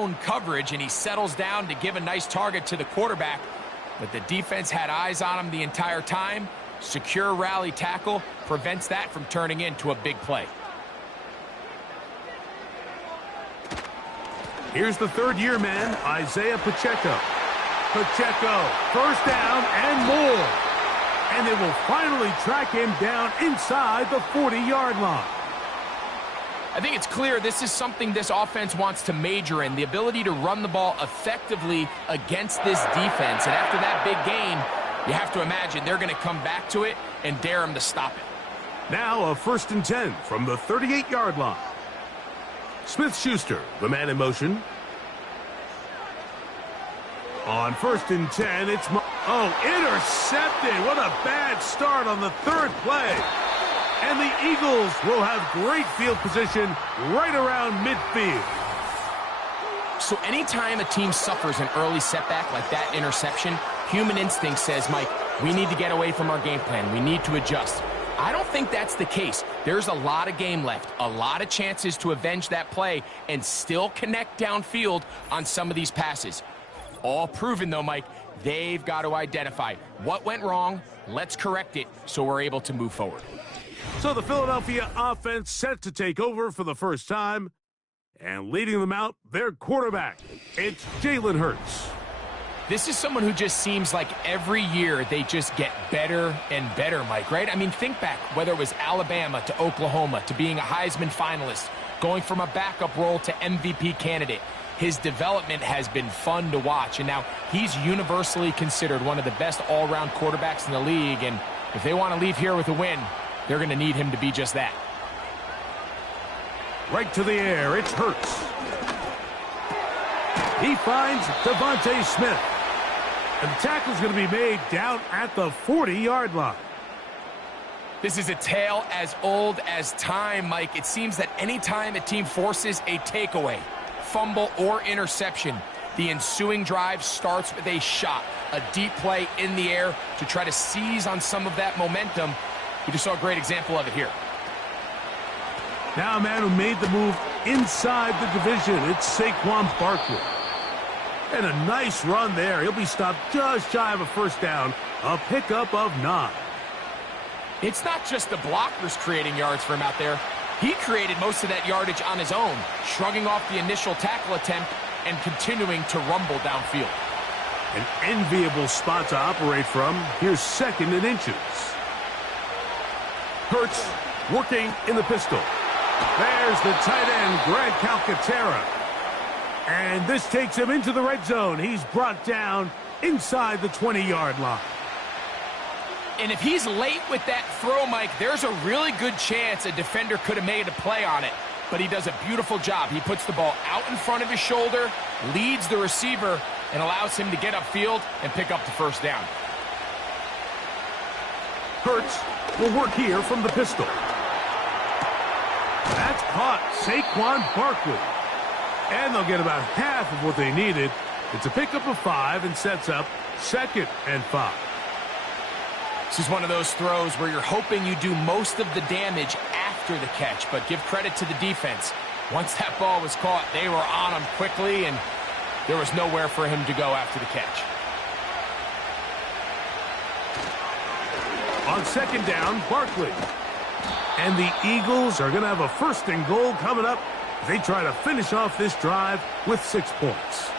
zone coverage, and he settles down to give a nice target to the quarterback. But the defense had eyes on him the entire time. Secure rally tackle prevents that from turning into a big play. Here's the third-year man, Isaiah Pacheco. Pacheco, first down and more. And they will finally track him down inside the 40-yard line. I think it's clear this is something this offense wants to major in, the ability to run the ball effectively against this defense. And after that big game, you have to imagine they're going to come back to it and dare him to stop it. Now a 1st and 10 from the 38-yard line. Smith-Schuster, the man in motion. On 1st and 10, it's... intercepted. What a bad start on the third play. And the Eagles will have great field position right around midfield. So anytime a team suffers an early setback like that interception, human instinct says, Mike, we need to get away from our game plan. We need to adjust. I don't think that's the case. There's a lot of game left, a lot of chances to avenge that play and still connect downfield on some of these passes. All proven, though, Mike, they've got to identify what went wrong, let's correct it so we're able to move forward. So the Philadelphia offense set to take over for the first time, and leading them out, their quarterback. It's Jalen Hurts. This is someone who just seems like every year they just get better and better, Mike, right? I mean, think back, whether it was Alabama to Oklahoma to being a Heisman finalist, going from a backup role to MVP candidate. His development has been fun to watch, and now he's universally considered one of the best all-around quarterbacks in the league, and if they want to leave here with a win, they're going to need him to be just that. Right to the air, it's Hurts. He finds Devontae Smith. And the tackle's going to be made down at the 40-yard line. This is a tale as old as time, Mike. It seems that any time a team forces a takeaway, fumble, or interception, the ensuing drive starts with a shot, a deep play in the air to try to seize on some of that momentum. We just saw a great example of it here. Now a man who made the move inside the division, it's Saquon Barkley. And a nice run there. He'll be stopped just shy of a first down, a pickup of 9. It's not just the blockers creating yards for him out there. He created most of that yardage on his own, shrugging off the initial tackle attempt and continuing to rumble downfield. An enviable spot to operate from. Here's 2nd and inches. Hurts working in the pistol. There's the tight end, Grant Calcaterra. And this takes him into the red zone. He's brought down inside the 20-yard line. And if he's late with that throw, Mike, there's a really good chance a defender could have made a play on it. But he does a beautiful job. He puts the ball out in front of his shoulder, leads the receiver, and allows him to get upfield and pick up the first down. Hurts will work here from the pistol. That's caught. Saquon Barkley. And they'll get about half of what they needed. It's a pickup of 5 and sets up 2nd and 5. This is one of those throws where you're hoping you do most of the damage after the catch, but give credit to the defense. Once that ball was caught, they were on him quickly, and there was nowhere for him to go after the catch. On 2nd down, Barkley. And the Eagles are going to have a 1st and goal coming up. They try to finish off this drive with 6 points.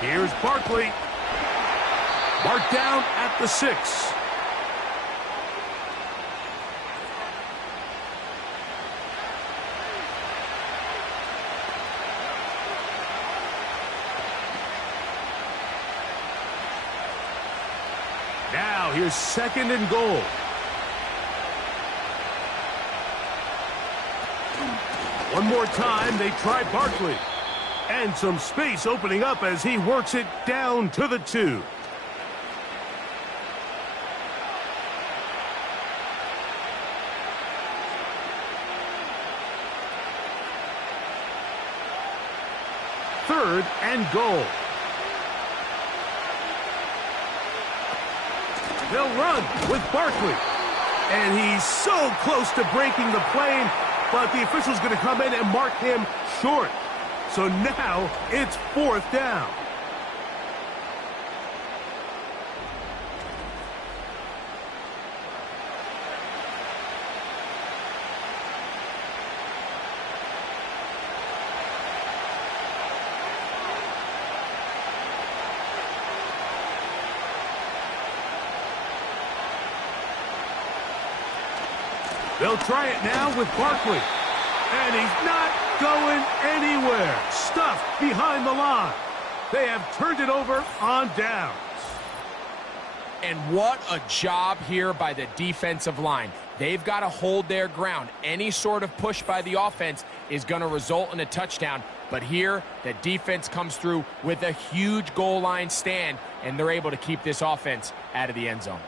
Here's Barkley. Marked down at the 6. Now here's 2nd and goal. One more time, they try Barkley. And some space opening up as he works it down to the 2. 3rd and goal. They'll run with Barkley. And he's so close to breaking the plane, but the official's going to come in and mark him short. So now it's 4th down. They'll try it now with Barkley. And he's not going anywhere. Stuffed behind the line. They have turned it over on downs. And what a job here by the defensive line. They've got to hold their ground. Any sort of push by the offense is going to result in a touchdown. But here, the defense comes through with a huge goal line stand, and they're able to keep this offense out of the end zone.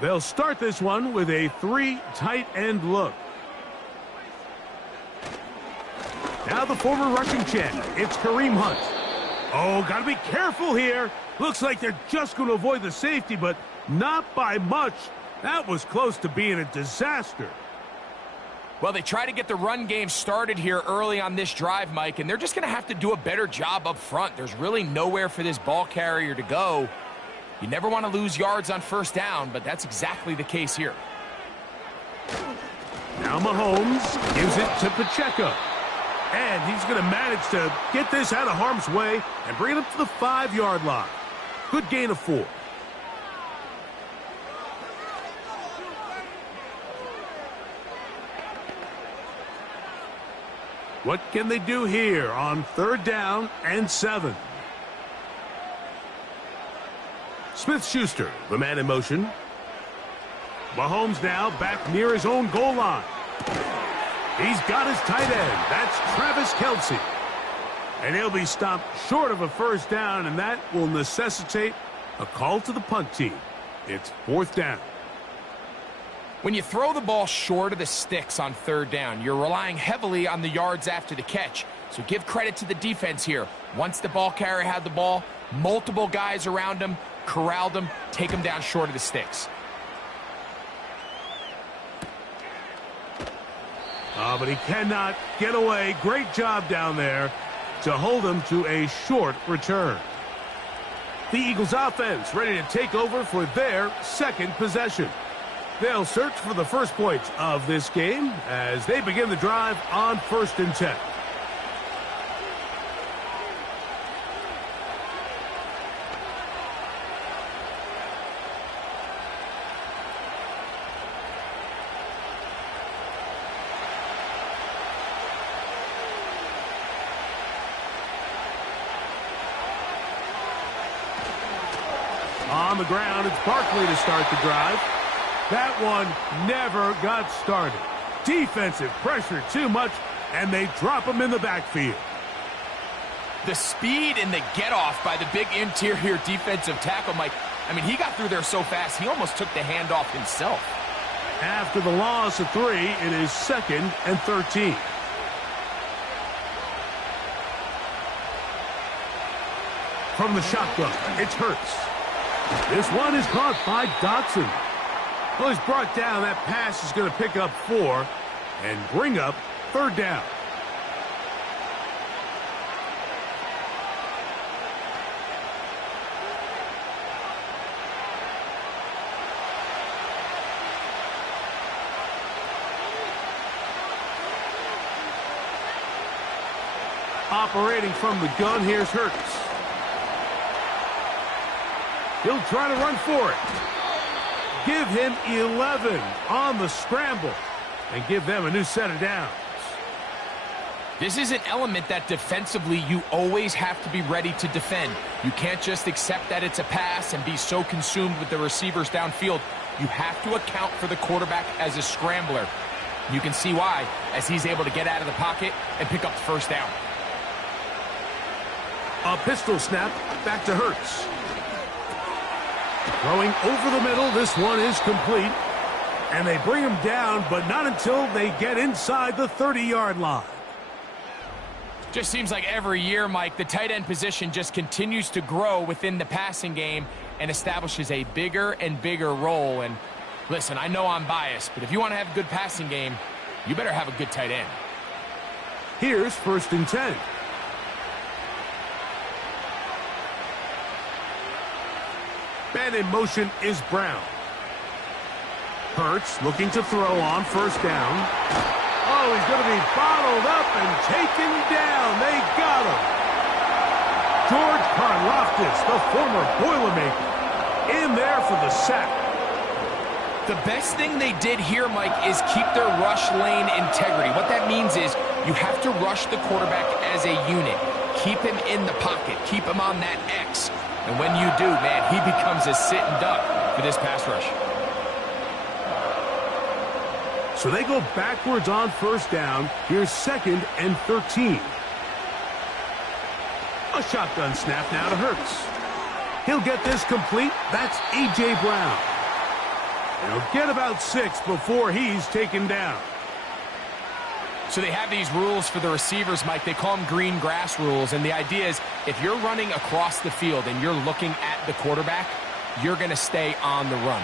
They'll start this one with a 3 tight end look. Now the former rushing champ, it's Kareem Hunt. Oh, got to be careful here. Looks like they're just going to avoid the safety, but not by much. That was close to being a disaster. Well, they try to get the run game started here early on this drive, Mike, and they're just going to have to do a better job up front. There's really nowhere for this ball carrier to go. You never want to lose yards on 1st down, but that's exactly the case here. Now Mahomes gives it to Pacheco. And he's going to manage to get this out of harm's way and bring it up to the 5-yard line. Good gain of 4. What can they do here on 3rd down and 7? Smith-Schuster, the man in motion. Mahomes now back near his own goal line. He's got his tight end. That's Travis Kelce. And he'll be stopped short of a 1st down, and that will necessitate a call to the punt team. It's 4th down. When you throw the ball short of the sticks on 3rd down, you're relying heavily on the yards after the catch. So give credit to the defense here. Once the ball carrier had the ball, multiple guys around him, corralled him, take him down short of the sticks. Oh, but he cannot get away. Great job down there to hold him to a short return. The Eagles offense ready to take over for their 2nd possession. They'll search for the first points of this game as they begin the drive on 1st and 10. On the ground, it's Barkley to start the drive. That one never got started. Defensive pressure too much, and they drop him in the backfield. The speed and the get-off by the big interior defensive tackle, Mike. I mean, he got through there so fast, he almost took the handoff himself. After the loss of 3, it is 2nd and 13. From the shotgun, it's Hurts. This one is caught by Dotson. Well, he's brought down. That pass is going to pick up 4 and bring up 3rd down. Operating from the gun, here's Hurts. He'll try to run for it. Give him 11 on the scramble and give them a new set of downs. This is an element that defensively you always have to be ready to defend. You can't just accept that it's a pass and be so consumed with the receivers downfield. You have to account for the quarterback as a scrambler. You can see why, as he's able to get out of the pocket and pick up the 1st down. A pistol snap back to Hurts. Throwing over the middle. This one is complete. And they bring him down, but not until they get inside the 30-yard line. Just seems like every year, Mike, the tight end position just continues to grow within the passing game and establishes a bigger and bigger role. And listen, I know I'm biased, but if you want to have a good passing game, you better have a good tight end. Here's 1st and 10. Man in motion is Brown. Hurts looking to throw on 1st down. Oh, he's going to be bottled up and taken down. They got him. George Karlaftis, the former Boilermaker, in there for the sack. The best thing they did here, Mike, is keep their rush lane integrity. What that means is you have to rush the quarterback as a unit. Keep him in the pocket. Keep him on that X. And when you do, man, he becomes a sitting duck for this pass rush. So they go backwards on 1st down. Here's 2nd and 13. A shotgun snap now to Hurts. He'll get this complete. That's A.J. Brown. He'll get about 6 before he's taken down. So they have these rules for the receivers, Mike. They call them green grass rules. And the idea is if you're running across the field and you're looking at the quarterback, you're going to stay on the run.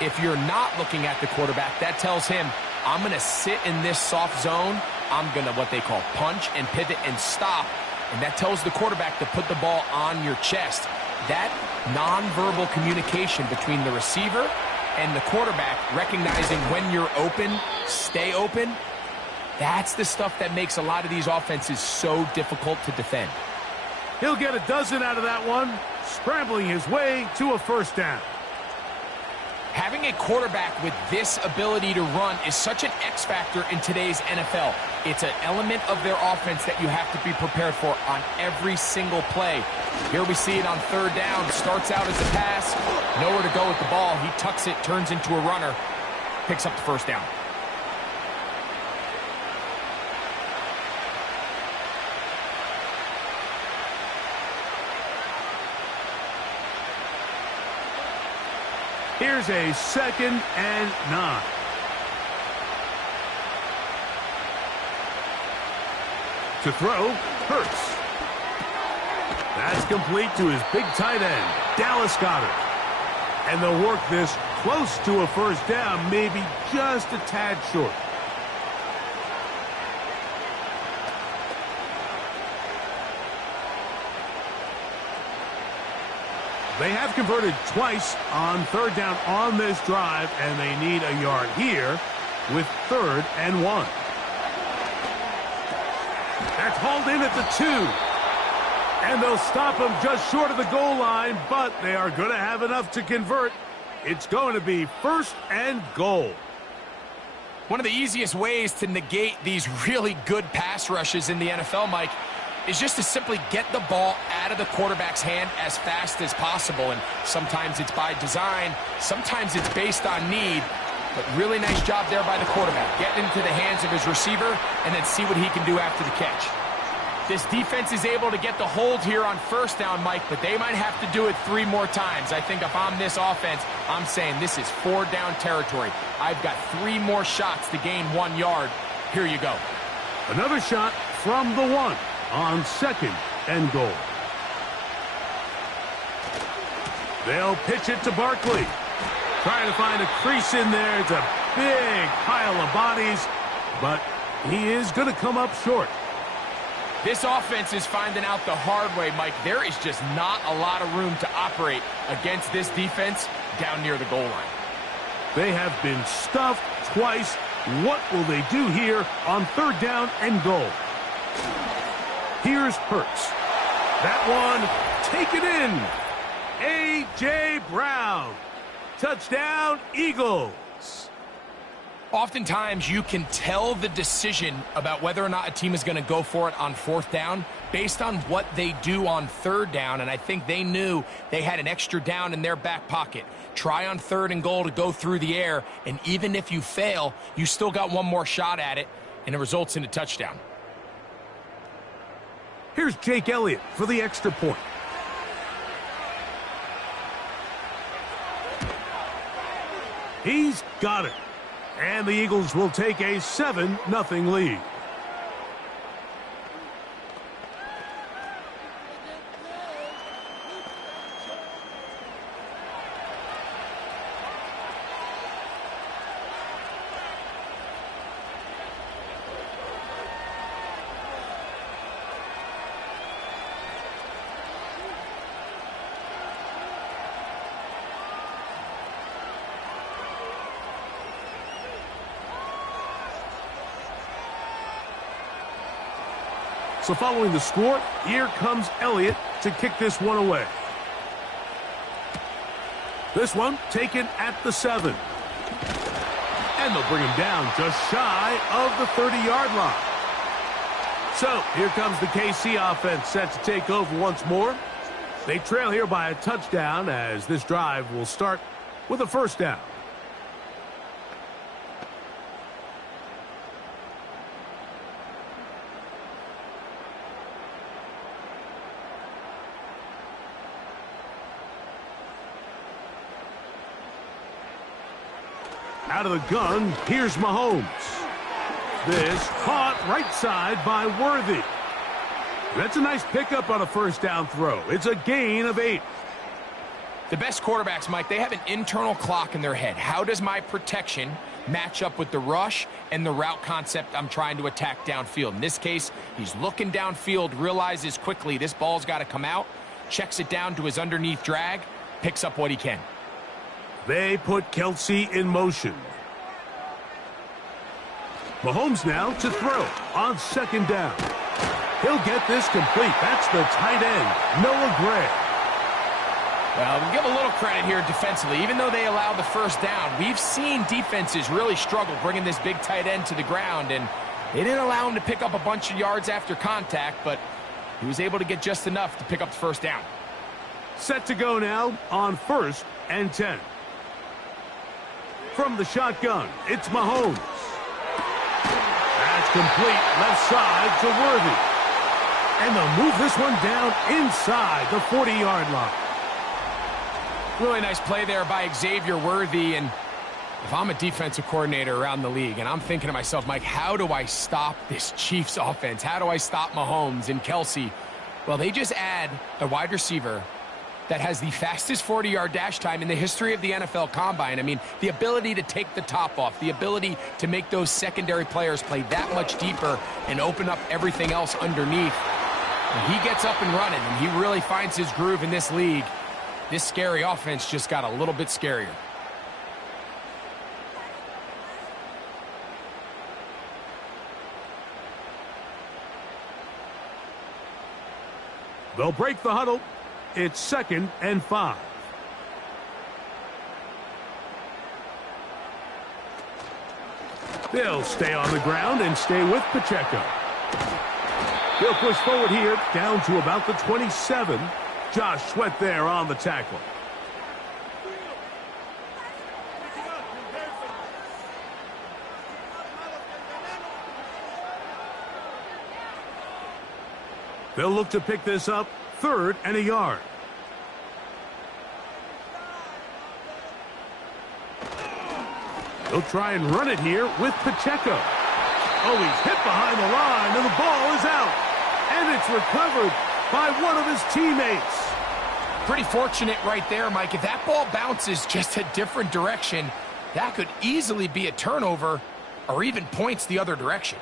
If you're not looking at the quarterback, that tells him, I'm going to sit in this soft zone. I'm going to what they call punch and pivot and stop. And that tells the quarterback to put the ball on your chest. That nonverbal communication between the receiver and the quarterback, recognizing when you're open, stay open, that's the stuff that makes a lot of these offenses so difficult to defend. He'll get a dozen out of that one, scrambling his way to a 1st down. Having a quarterback with this ability to run is such an X factor in today's NFL. It's an element of their offense that you have to be prepared for on every single play. Here we see it on 3rd down. Starts out as a pass. Nowhere to go with the ball. He tucks it, turns into a runner. Picks up the 1st down. Here's a 2nd and 9. To throw, Hurts. That's complete to his big tight end, Dallas Goedert. And they'll work this close to a 1st down, maybe just a tad short. They have converted twice on 3rd down on this drive, and they need a yard here with 3rd and 1. That's hauled in at the 2. And they'll stop him just short of the goal line, but they are going to have enough to convert. It's going to be 1st and goal. One of the easiest ways to negate these really good pass rushes in the NFL, Mike, is just to simply get the ball out of the quarterback's hand as fast as possible. And sometimes it's by design, sometimes it's based on need, but really nice job there by the quarterback. Get into the hands of his receiver and then see what he can do after the catch. This defense is able to get the hold here on 1st down, Mike, but they might have to do it 3 more times. I think if I'm this offense, I'm saying this is 4 down territory. I've got 3 more shots to gain 1 yard. Here you go. Another shot from the 1 on 2nd and goal. They'll pitch it to Barkley. Trying to find a crease in there. It's a big pile of bodies, but he is going to come up short. This offense is finding out the hard way, Mike. There is just not a lot of room to operate against this defense down near the goal line. They have been stuffed twice. What will they do here on 3rd down and goal? Here's Hurts. That one, take it in. A.J. Brown. Touchdown, Eagles. Oftentimes, you can tell the decision about whether or not a team is going to go for it on 4th down based on what they do on 3rd down, and I think they knew they had an extra down in their back pocket. Try on 3rd and goal to go through the air, and even if you fail, you still got 1 more shot at it, and it results in a touchdown. Here's Here's Jake Elliott for the extra point. He's got it. And the Eagles will take a 7-0 lead. So following the score, here comes Elliott to kick this one away. This one taken at the 7. And they'll bring him down just shy of the 30-yard line. So here comes the KC offense set to take over once more. They trail here by a touchdown as this drive will start with a first down. Out of the gun, here's Mahomes. This caught right side by Worthy. That's a nice pickup on a first down throw. It's a gain of 8. The best quarterbacks, Mike, they have an internal clock in their head. How does my protection match up with the rush and the route concept I'm trying to attack downfield? In this case, he's looking downfield, realizes quickly this ball's got to come out, checks it down to his underneath drag, picks up what he can. They put Kelsey in motion. Mahomes now to throw on second down. He'll get this complete. That's the tight end, Noah Gray. Well, we'll give a little credit here defensively. Even though they allowed the first down, we've seen defenses really struggle bringing this big tight end to the ground, and they didn't allow him to pick up a bunch of yards after contact, but he was able to get just enough to pick up the first down. Set to go now on 1st and 10. From the shotgun, it's Mahomes. That's complete left side to Worthy. And they'll move this one down inside the 40-yard line. Really nice play there by Xavier Worthy. And if I'm a defensive coordinator around the league and I'm thinking to myself, Mike, how do I stop this Chiefs offense? How do I stop Mahomes and Kelsey? Well, they just add a wide receiver that has the fastest 40-yard dash time in the history of the NFL Combine. I mean, the ability to take the top off, the ability to make those secondary players play that much deeper and open up everything else underneath. When he gets up and running and he really finds his groove in this league, this scary offense just got a little bit scarier. They'll break the huddle. It's 2nd and 5. They'll stay on the ground and stay with Pacheco. He'll push forward here down to about the 27. Josh Sweat there on the tackle. They'll look to pick this up 3rd and a yard. They'll try and run it here with Pacheco. Oh, he's hit behind the line, and the ball is out. And it's recovered by one of his teammates. Pretty fortunate right there, Mike. If that ball bounces just a different direction, that could easily be a turnover or even points the other direction.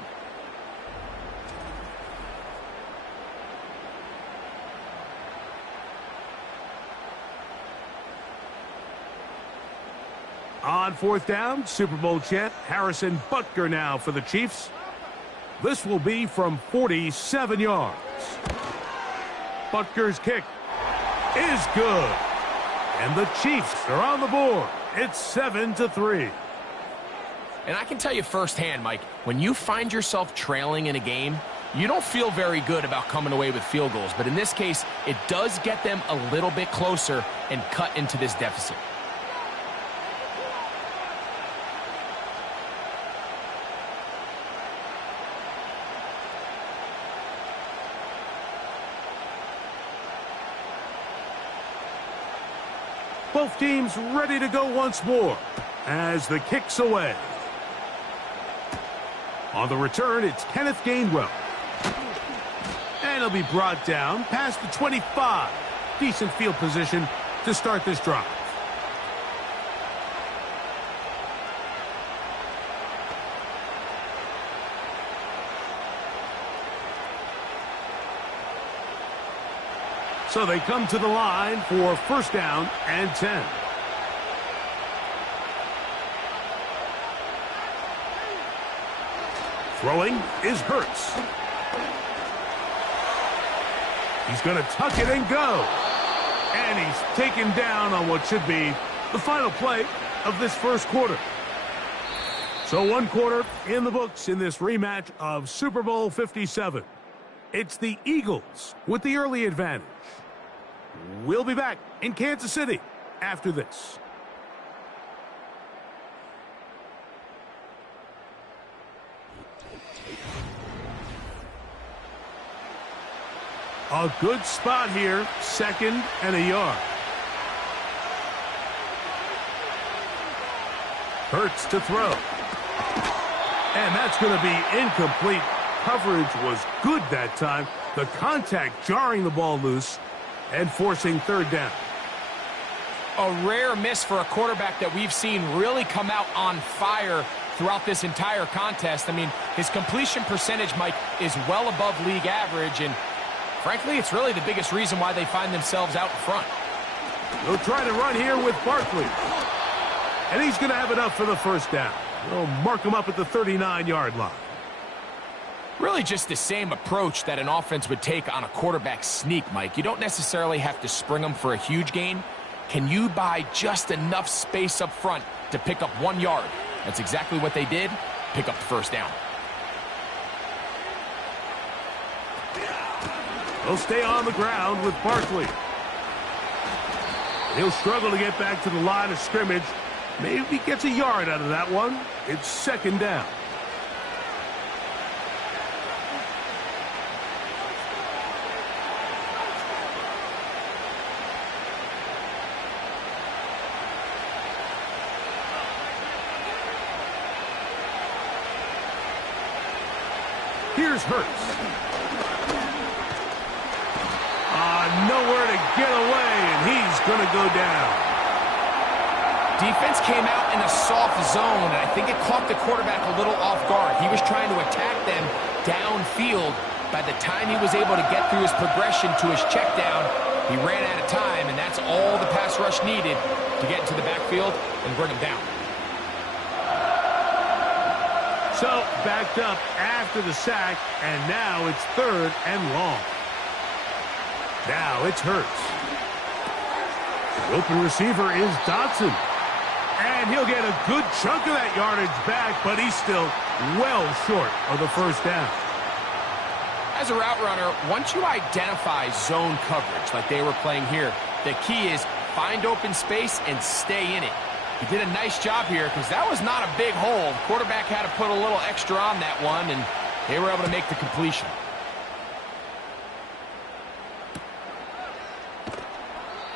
On 4th down, Super Bowl champ Harrison Butker now for the Chiefs. This will be from 47 yards. Butker's kick is good. And the Chiefs are on the board. It's 7-3. And I can tell you firsthand, Mike, when you find yourself trailing in a game, you don't feel very good about coming away with field goals. But in this case, it does get them a little bit closer and cut into this deficit. Both teams ready to go once more as the kick's away. On the return, it's Kenneth Gainwell. And he'll be brought down past the 25. Decent field position to start this drive. So they come to the line for first down and 10. Throwing is Hurts. He's going to tuck it and go. And he's taken down on what should be the final play of this first quarter. So one quarter in the books in this rematch of Super Bowl 57. It's the Eagles with the early advantage. We'll be back in Kansas City after this. A good spot here, 2nd and a yard. Hurts to throw. And that's going to be incomplete. Coverage was good that time. The contact jarring the ball loose and forcing third down. A rare miss for a quarterback that we've seen really come out on fire throughout this entire contest. I mean, his completion percentage, Mike, is well above league average, and frankly, it's really the biggest reason why they find themselves out in front. They'll try to run here with Barkley. And he's going to have enough for the first down. They'll mark him up at the 39-yard line. Really just the same approach that an offense would take on a quarterback sneak, Mike. You don't necessarily have to spring them for a huge gain. Can you buy just enough space up front to pick up 1 yard? That's exactly what they did. Pick up the first down. He'll stay on the ground with Barkley. He'll struggle to get back to the line of scrimmage. Maybe gets a yard out of that one. It's 2nd down. Here's Hurts. Nowhere to get away, and he's going to go down. Defense came out in a soft zone, and I think it caught the quarterback a little off guard. He was trying to attack them downfield. By the time he was able to get through his progression to his check down, he ran out of time, and that's all the pass rush needed to get into the backfield and bring him down. So, backed up after the sack, and now it's 3rd and long. Now it's Hurts. The open receiver is Dotson. And he'll get a good chunk of that yardage back, but he's still well short of the first down. As a route runner, once you identify zone coverage like they were playing here, the key is find open space and stay in it. He did a nice job here because that was not a big hole. The quarterback had to put a little extra on that one, and they were able to make the completion.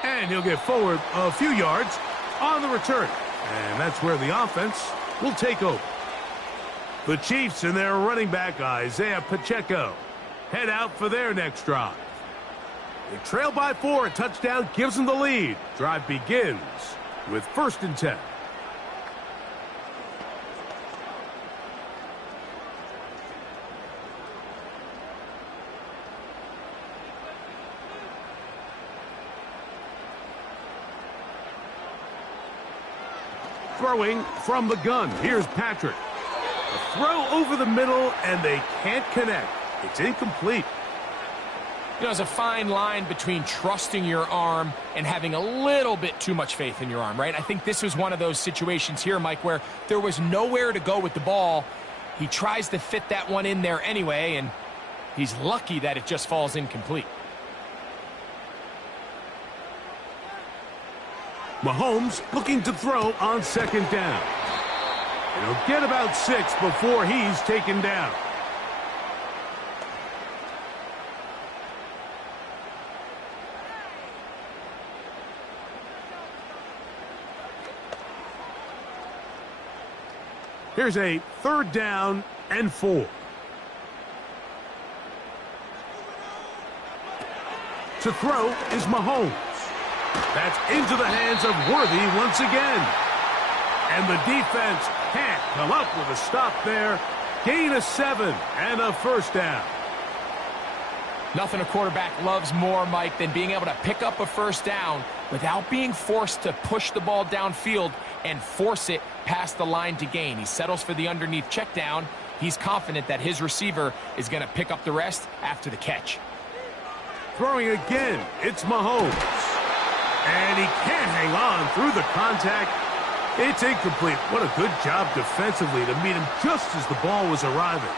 And he'll get forward a few yards on the return. And that's where the offense will take over. The Chiefs and their running back, Isaiah Pacheco, head out for their next drive. They trail by 4. A touchdown gives them the lead. Drive begins with 1st and 10. Throwing from the gun. Here's Patrick. A throw over the middle, and they can't connect. It's incomplete. You know, there's a fine line between trusting your arm and having a little bit too much faith in your arm, right? I think this was one of those situations here, Mike, where there was nowhere to go with the ball. He tries to fit that one in there anyway, and he's lucky that it just falls incomplete. Mahomes looking to throw on 2nd down. And he'll get about 6 before he's taken down. Here's a 3rd down and 4. To throw is Mahomes. That's into the hands of Worthy once again. And the defense can't come up with a stop there. Gain of 7 and a 1st down. Nothing a quarterback loves more, Mike, than being able to pick up a 1st down without being forced to push the ball downfield and force it past the line to gain. He settles for the underneath check down. He's confident that his receiver is going to pick up the rest after the catch. Throwing again, it's Mahomes. And he can't hang on through the contact. It's incomplete. What a good job defensively to meet him just as the ball was arriving.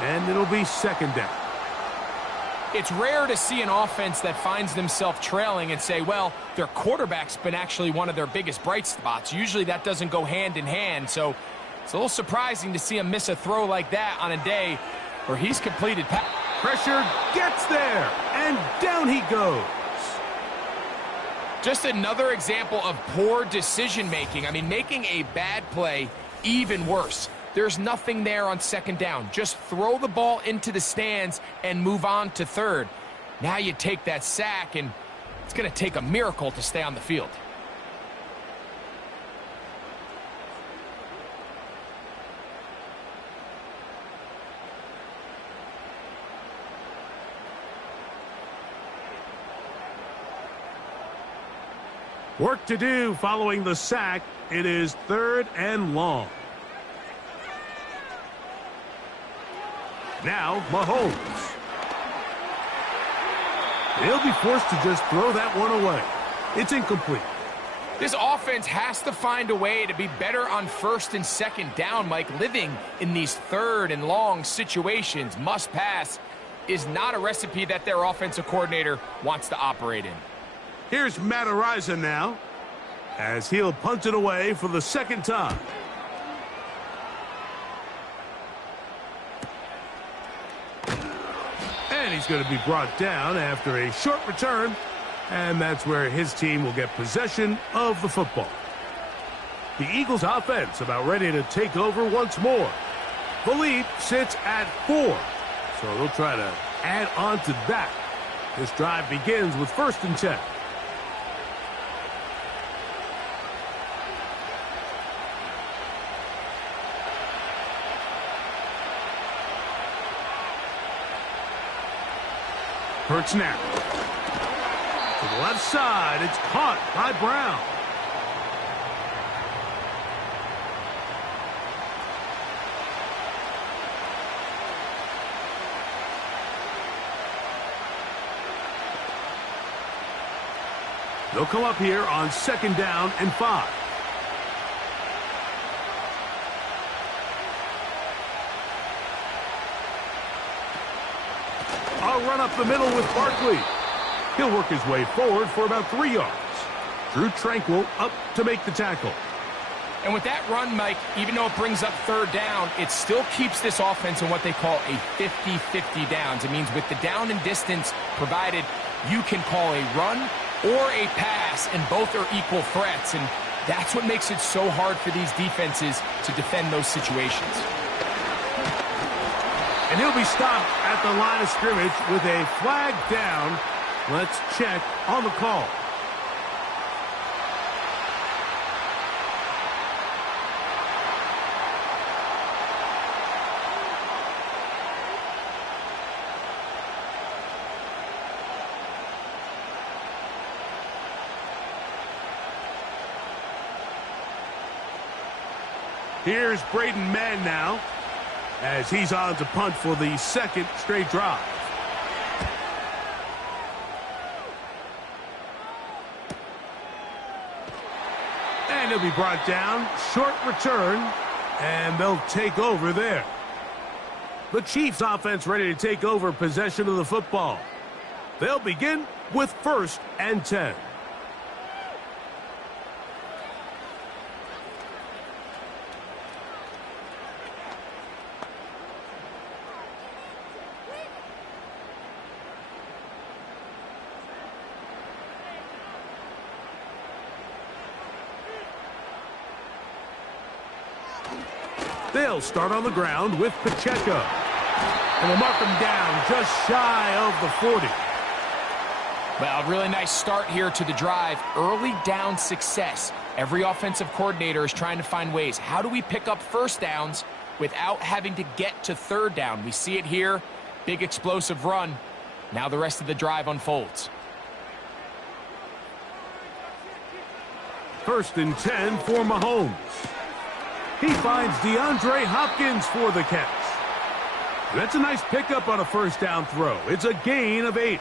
And it'll be 2nd down. It's rare to see an offense that finds themselves trailing and say, well, their quarterback's been actually one of their biggest bright spots. Usually that doesn't go hand in hand, so it's a little surprising to see him miss a throw like that on a day where he's completed. Pressure gets there, and down he goes. Just another example of poor decision-making. I mean, making a bad play even worse. There's nothing there on 2nd down. Just throw the ball into the stands and move on to 3rd. Now you take that sack, and it's going to take a miracle to stay on the field. Work to do following the sack. It is 3rd and long. Now, Mahomes. He'll be forced to just throw that one away. It's incomplete. This offense has to find a way to be better on 1st and 2nd down, Mike. Living in these 3rd and long situations, must pass, is not a recipe that their offensive coordinator wants to operate in. Here's Madden now, as he'll punt it away for the 2nd time. And he's going to be brought down after a short return, and that's where his team will get possession of the football. The Eagles offense about ready to take over once more. The lead sits at 4, so they'll try to add on to that. This drive begins with 1st and 10. Hurts now. To the left side, it's caught by Brown. They'll come up here on 2nd down and 5. A run up the middle with Barkley. He'll work his way forward for about 3 yards. Drew Tranquil up to make the tackle. And with that run, Mike, even though it brings up 3rd down, it still keeps this offense in what they call a 50-50 downs. It means with the down and distance provided, you can call a run or a pass, and both are equal threats. And that's what makes it so hard for these defenses to defend those situations. And he'll be stopped at the line of scrimmage with a flag down. Let's check on the call. Here's Braden Mann now, as he's on to punt for the 2nd straight drive. And he'll be brought down. Short return, and they'll take over there. The Chiefs offense ready to take over possession of the football. They'll begin with 1st and 10. They'll start on the ground with Pacheco. And they'll mark him down just shy of the 40. Well, really nice start here to the drive. Early down success. Every offensive coordinator is trying to find ways. How do we pick up first downs without having to get to third down? We see it here. Big explosive run. Now the rest of the drive unfolds. 1st and 10 for Mahomes. He finds DeAndre Hopkins for the catch. That's a nice pickup on a first down throw. It's a gain of 8.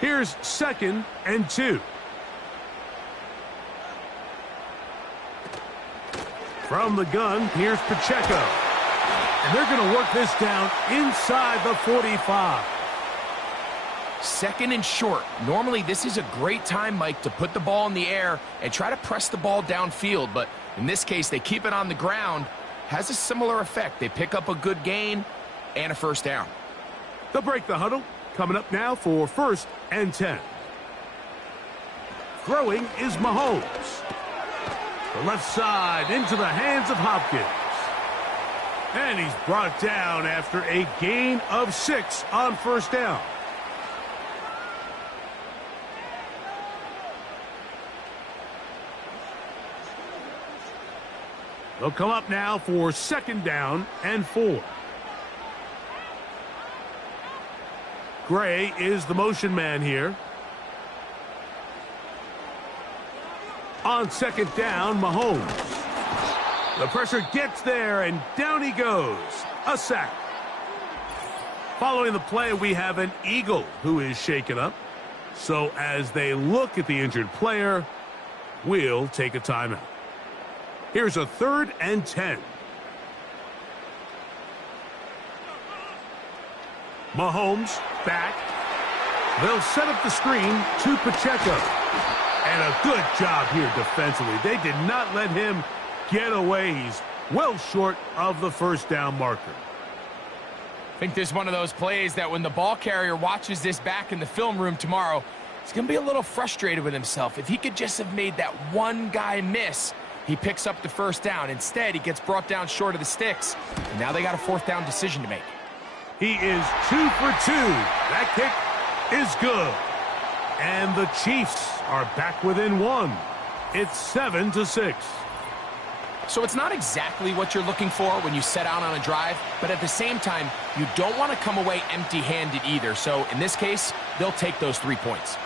Here's 2nd and 2. From the gun, here's Pacheco. And they're going to work this down inside the 45. 2nd and short. Normally, this is a great time, Mike, to put the ball in the air and try to press the ball downfield. But in this case, they keep it on the ground. Has a similar effect. They pick up a good gain and a first down. They'll break the huddle. Coming up now for 1st and 10. Throwing is Mahomes. The left side into the hands of Hopkins. And he's brought down after a gain of 6 on first down. They'll come up now for 2nd down and 4. Gray is the motion man here. On 2nd down, Mahomes. The pressure gets there, and down he goes. A sack. Following the play, we have an Eagle who is shaken up. So as they look at the injured player, we'll take a timeout. Here's a 3rd and 10. Mahomes back. They'll set up the screen to Pacheco. And a good job here defensively. They did not let him get away. He's well short of the first down marker. I think this is one of those plays that when the ball carrier watches this back in the film room tomorrow, he's going to be a little frustrated with himself. If he could just have made that one guy miss, he picks up the first down. Instead, he gets brought down short of the sticks. And now they got a 4th down decision to make. He is 2 for 2. That kick is good. And the Chiefs are back within 1. It's 7-6. So it's not exactly what you're looking for when you set out on a drive, but at the same time, you don't want to come away empty-handed either. So in this case, they'll take those 3 points.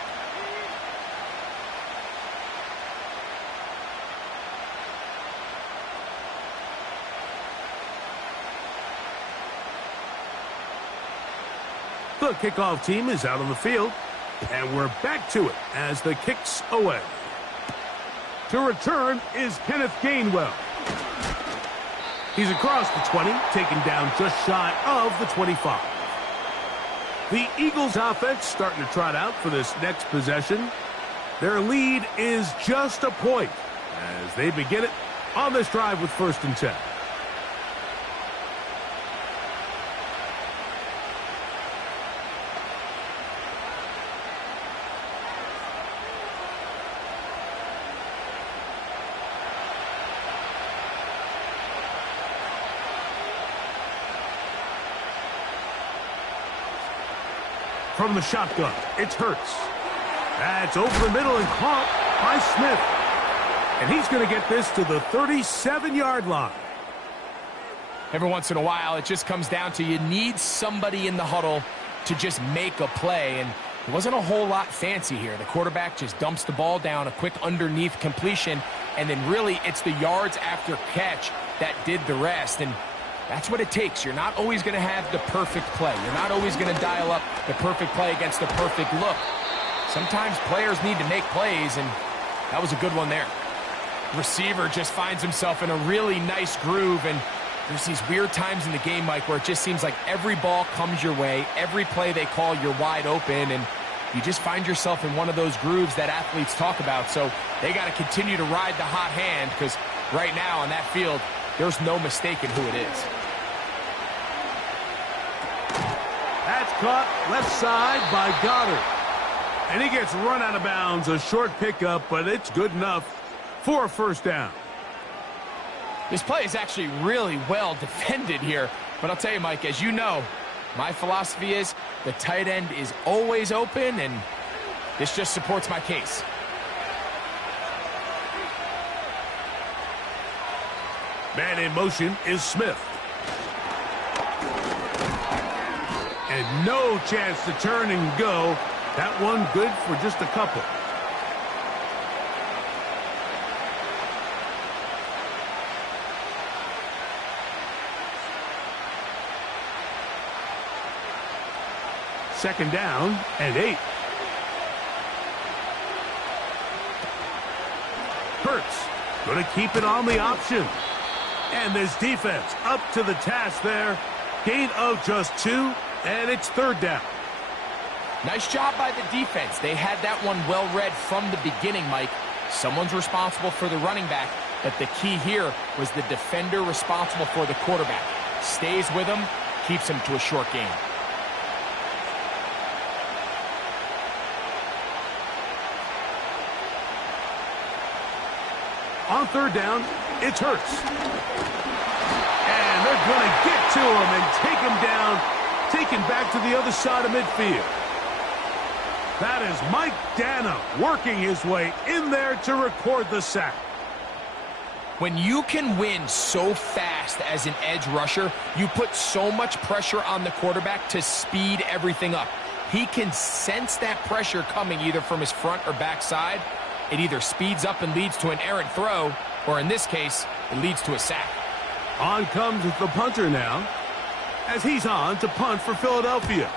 The kickoff team is out on the field, and we're back to it as the kick's away. To return is Kenneth Gainwell. He's across the 20, taken down just shy of the 25. The Eagles offense starting to trot out for this next possession. Their lead is just a point as they begin it on this drive with 1st and 10. From the shotgun, it's Hurts. That's over the middle and caught by Smith. And he's going to get this to the 37-yard line. Every once in a while, it just comes down to you need somebody in the huddle to just make a play. And it wasn't a whole lot fancy here. The quarterback just dumps the ball down, a quick underneath completion, and then really it's the yards after catch that did the rest. And that's what it takes. You're not always going to have the perfect play. You're not always going to dial up the perfect play against the perfect look. Sometimes players need to make plays, and that was a good one there. Receiver just finds himself in a really nice groove, and there's these weird times in the game, Mike, where it just seems like every ball comes your way, every play they call, you're wide open, and you just find yourself in one of those grooves that athletes talk about. So they got to continue to ride the hot hand, because right now on that field, there's no mistaking who it is. That's caught left side by Goddard. And he gets run out of bounds. A short pickup, but it's good enough for a first down. This play is actually really well defended here. But I'll tell you, Mike, as you know, my philosophy is the tight end is always open, and this just supports my case. Man in motion is Smith. And no chance to turn and go. That one good for just a couple. Second down and 8. Hurts going to keep it on the option. And this defense up to the task there. Gain of just 2, and it's third down. Nice job by the defense. They had that one well read from the beginning, Mike. Someone's responsible for the running back, but the key here was the defender responsible for the quarterback. Stays with him, keeps him to a short gain. On third down, it's Hurts. And they're going to get to him and take him down, taken back to the other side of midfield. That is Mike Dana working his way in there to record the sack. When you can win so fast as an edge rusher, you put so much pressure on the quarterback to speed everything up. He can sense that pressure coming either from his front or back side. It either speeds up and leads to an errant throw, or in this case, it leads to a sack. On comes the punter now, as he's on to punt for Philadelphia.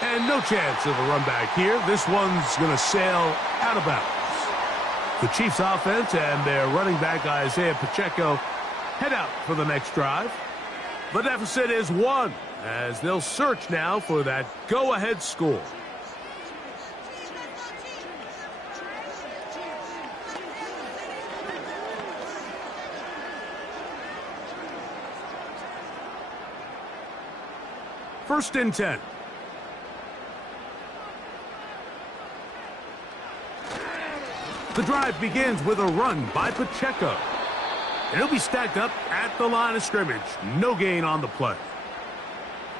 And no chance of a run back here. This one's going to sail out of bounds. The Chiefs offense and their running back Isaiah Pacheco head out for the next drive. The deficit is 1 as they'll search now for that go-ahead score. First and 10. The drive begins with a run by Pacheco. And he'll be stacked up at the line of scrimmage. No gain on the play.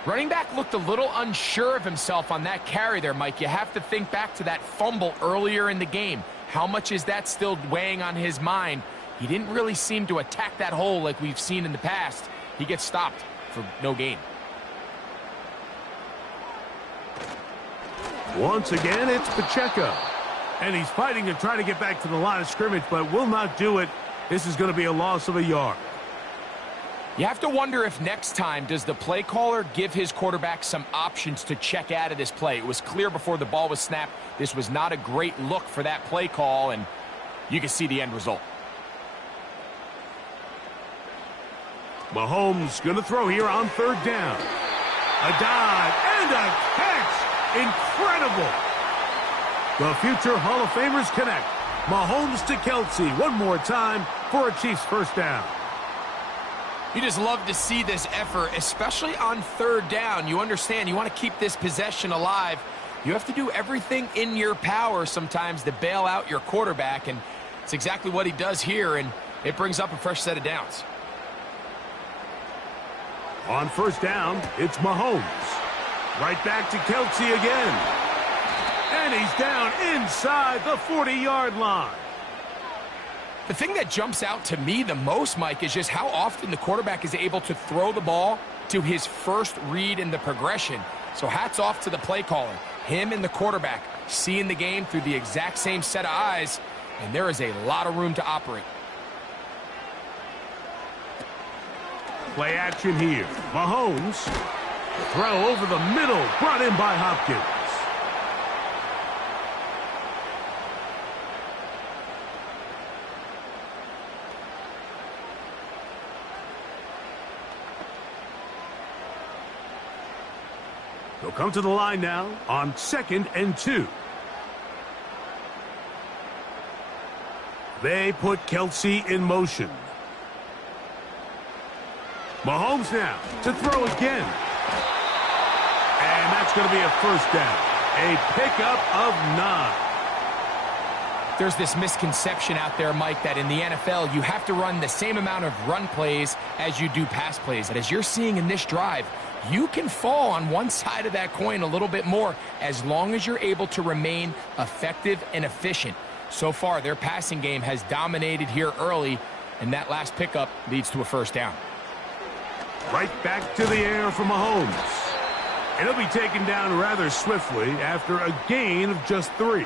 Running back looked a little unsure of himself on that carry there, Mike. You have to think back to that fumble earlier in the game. How much is that still weighing on his mind? He didn't really seem to attack that hole like we've seen in the past. He gets stopped for no gain. Once again, it's Pacheco. And he's fighting to try to get back to the line of scrimmage, but will not do it. This is going to be a loss of a yard. You have to wonder if next time, does the play caller give his quarterback some options to check out of this play? It was clear before the ball was snapped. This was not a great look for that play call, and you can see the end result. Mahomes going to throw here on third down. A dive and a catch. Incredible. The future Hall of Famers connect. Mahomes to Kelsey one more time for a Chiefs first down. You just love to see this effort, especially on third down. You understand, you want to keep this possession alive. You have to do everything in your power sometimes to bail out your quarterback, and it's exactly what he does here, and it brings up a fresh set of downs. On first down, it's Mahomes. Right back to Kelsey again. And he's down inside the 40-yard line. The thing that jumps out to me the most, Mike, is just how often the quarterback is able to throw the ball to his first read in the progression. So hats off to the play caller. Him and the quarterback seeing the game through the exact same set of eyes, and there is a lot of room to operate. Play action here. Mahomes. Throw over the middle, brought in by Hopkins. They'll come to the line now on 2nd and 2. They put Kelsey in motion. Mahomes now to throw again. And that's going to be a first down. A pickup of 9. There's this misconception out there, Mike, that in the NFL, you have to run the same amount of run plays as you do pass plays. And as you're seeing in this drive, you can fall on one side of that coin a little bit more as long as you're able to remain effective and efficient. So far, their passing game has dominated here early, and that last pickup leads to a first down. Right back to the air for Mahomes. And he'll be taken down rather swiftly after a gain of just 3.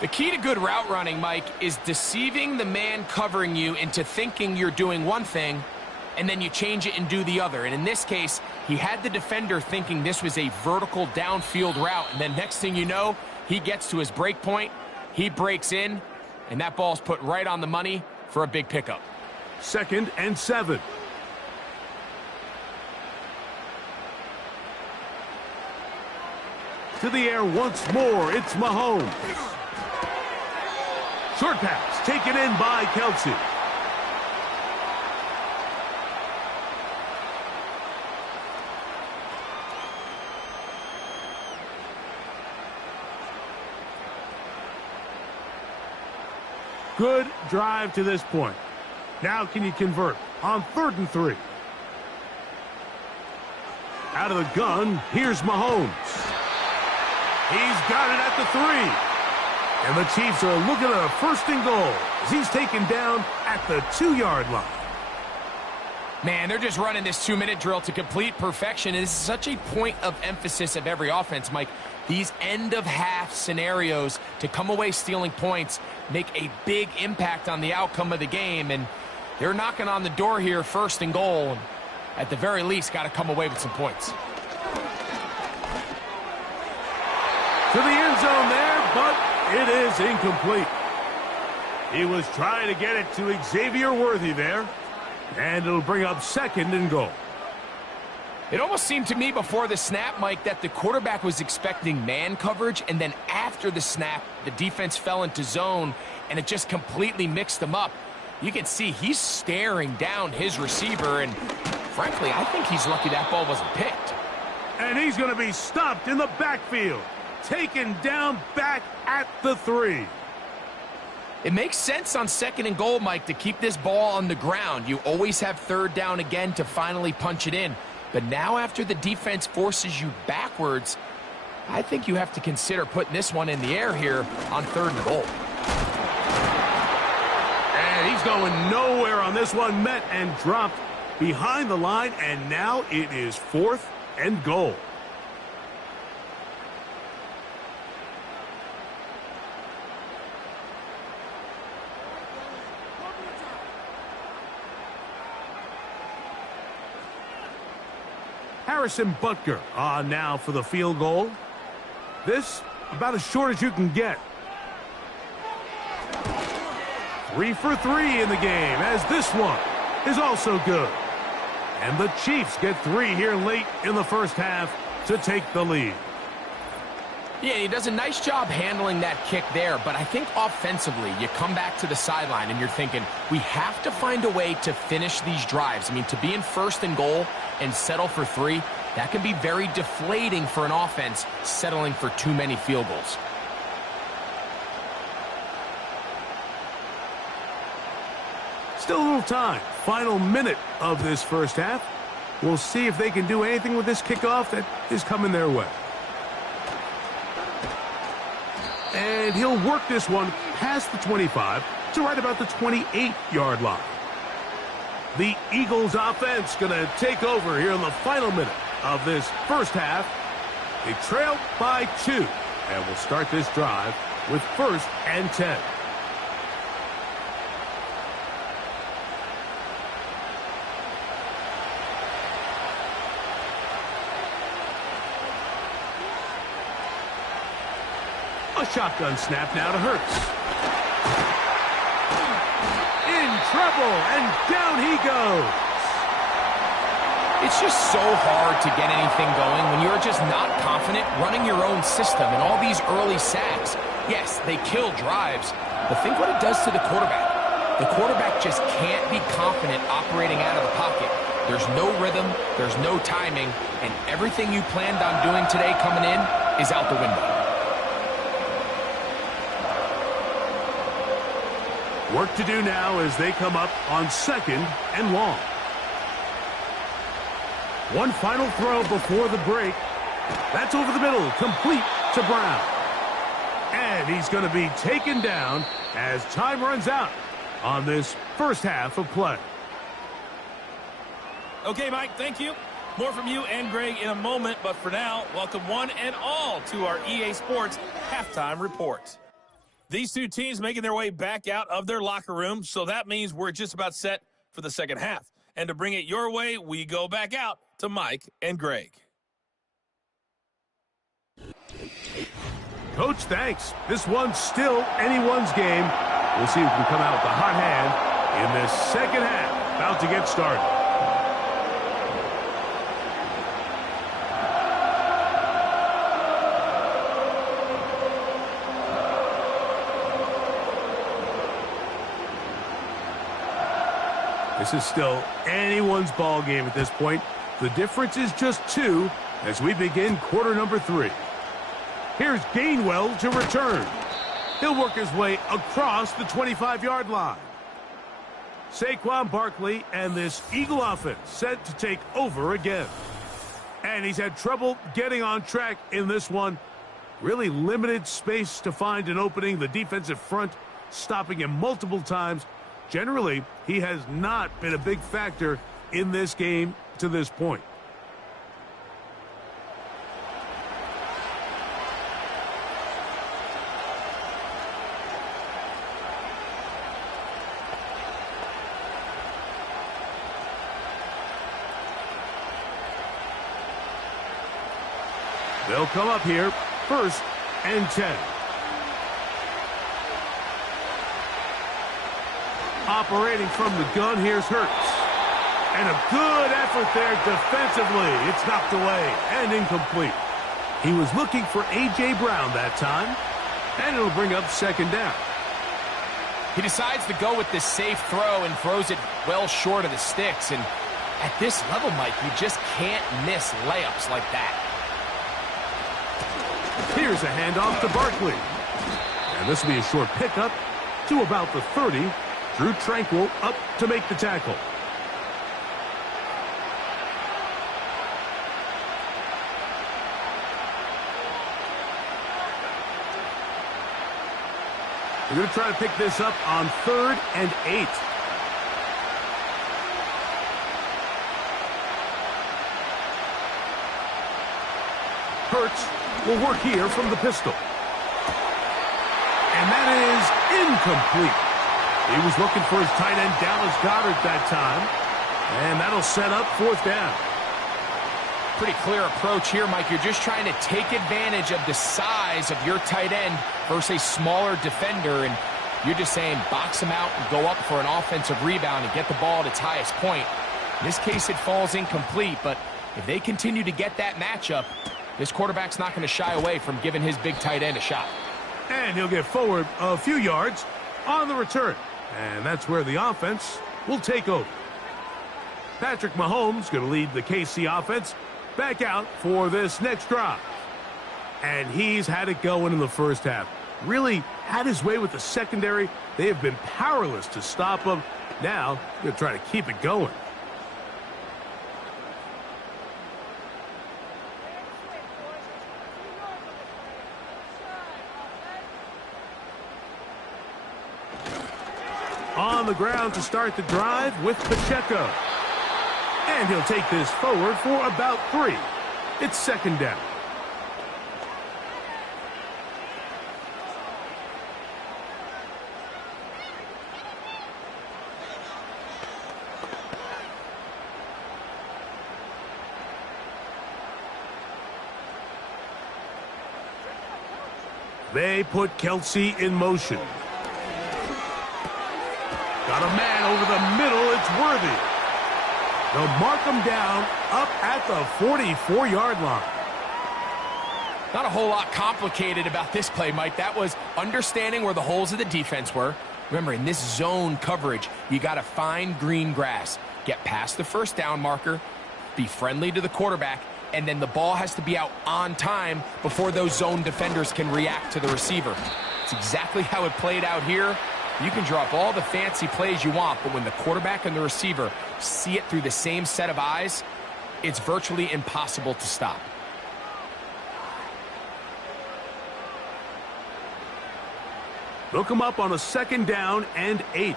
The key to good route running, Mike, is deceiving the man covering you into thinking you're doing one thing, and then you change it and do the other. And in this case, he had the defender thinking this was a vertical downfield route, and then next thing you know, he gets to his break point, he breaks in, and that ball's put right on the money for a big pickup. 2nd and 7. To the air once more, it's Mahomes. Short pass taken in by Kelsey. Good drive to this point. Now can you convert on 3rd and 3? Out of the gun, here's Mahomes. He's got it at the 3. And the Chiefs are looking at a 1st and goal as he's taken down at the 2-yard line. Man, they're just running this 2-minute drill to complete perfection. And this is such a point of emphasis of every offense, Mike. These end-of-half scenarios to come away stealing points make a big impact on the outcome of the game. And they're knocking on the door here, 1st and goal. And at the very least, got to come away with some points. To the end zone there, but it is incomplete. He was trying to get it to Xavier Worthy there. And it'll bring up 2nd and goal. It almost seemed to me before the snap, Mike, that the quarterback was expecting man coverage, and then after the snap, the defense fell into zone, and it just completely mixed them up. You can see he's staring down his receiver, and frankly, I think he's lucky that ball wasn't picked. And he's going to be stopped in the backfield. Taken down back at the 3. It makes sense on 2nd and goal, Mike, to keep this ball on the ground. You always have 3rd down again to finally punch it in. But now after the defense forces you backwards, I think you have to consider putting this one in the air here on 3rd and goal. And he's going nowhere on this one. Met and dropped behind the line, and now it is 4th and goal. Harrison Butker on now for the field goal. This about as short as you can get. 3 for 3 in the game, as this one is also good. And the Chiefs get 3 here late in the 1st half to take the lead. Yeah, he does a nice job handling that kick there, but I think offensively, you come back to the sideline and you're thinking, we have to find a way to finish these drives. I mean, to be in 1st and goal and settle for 3, that can be very deflating for an offense settling for too many field goals. Still a little time. Final minute of this 1st half. We'll see if they can do anything with this kickoff that is coming their way. And he'll work this one past the 25 to right about the 28-yard line. The Eagles offense going to take over here in the final minute of this 1st half. They trail by 2. And we'll start this drive with 1st and 10. A shotgun snap now to Hurts. In trouble, and down he goes. It's just so hard to get anything going when you're just not confident running your own system and all these early sacks. Yes, they kill drives, but think what it does to the quarterback. The quarterback just can't be confident operating out of the pocket. There's no rhythm, there's no timing, and everything you planned on doing today coming in is out the window. Work to do now as they come up on 2nd and long. One final throw before the break. That's over the middle, complete to Brown. And he's going to be taken down as time runs out on this first half of play. Okay, Mike, thank you. More from you and Greg in a moment, but for now, welcome one and all to our EA Sports Halftime Report. These two teams making their way back out of their locker room, so that means we're just about set for the second half. And to bring it your way, we go back out to Mike and Greg. Coach, thanks. This one's still anyone's game. We'll see who can come out with the hot hand in this second half. About to get started. This is still anyone's ball game at this point. The difference is just 2 as we begin quarter number 3. Here's Gainwell to return. He'll work his way across the 25-yard line. Saquon Barkley and this Eagle offense set to take over again. And he's had trouble getting on track in this one. Really limited space to find an opening. The defensive front stopping him multiple times. Generally, he has not been a big factor in this game to this point. They'll come up here, 1st and 10. Operating from the gun, here's Hurts. And a good effort there defensively. It's knocked away and incomplete. He was looking for A.J. Brown that time, and it'll bring up 2nd down. He decides to go with this safe throw and throws it well short of the sticks. And at this level, Mike, you just can't miss layups like that. Here's a handoff to Barkley. And this will be a short pickup to about the 30. Drew Tranquil up to make the tackle. We're going to try to pick this up on 3rd and 8. Hurts will work here from the pistol. And that is incomplete. He was looking for his tight end, Dallas Goedert, that time. And that'll set up 4th down. Pretty clear approach here, Mike. You're just trying to take advantage of the size of your tight end versus a smaller defender. And you're just saying box him out and go up for an offensive rebound and get the ball at its highest point. In this case, it falls incomplete. But if they continue to get that matchup, this quarterback's not going to shy away from giving his big tight end a shot. And he'll get forward a few yards on the return. And that's where the offense will take over. Patrick Mahomes going to lead the KC offense back out for this next drive. And he's had it going in the first half. Really had his way with the secondary. They have been powerless to stop him. Now, he's going to try to keep it going. On the ground to start the drive with Pacheco. And he'll take this forward for about 3. It's 2nd down. They put Kelsey in motion. Got a man over the middle. It's Worthy. They'll mark him down up at the 44-yard line. Not a whole lot complicated about this play, Mike. That was understanding where the holes of the defense were. Remember, in this zone coverage, you got to find green grass. get past the first down marker, be friendly to the quarterback, and then the ball has to be out on time before those zone defenders can react to the receiver. It's exactly how it played out here. You can draw up all the fancy plays you want, but when the quarterback and the receiver see it through the same set of eyes, it's virtually impossible to stop. They'll come up on a 2nd down and 8.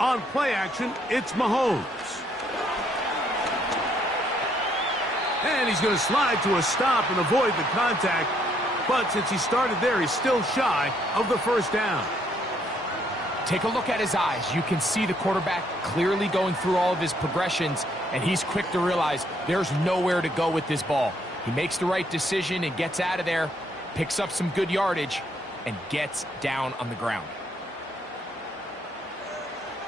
On play action, it's Mahomes. And he's going to slide to a stop and avoid the contact. But since he started there, he's still shy of the first down. Take a look at his eyes. You can see the quarterback clearly going through all of his progressions, and he's quick to realize there's nowhere to go with this ball. He makes the right decision and gets out of there, picks up some good yardage, and gets down on the ground.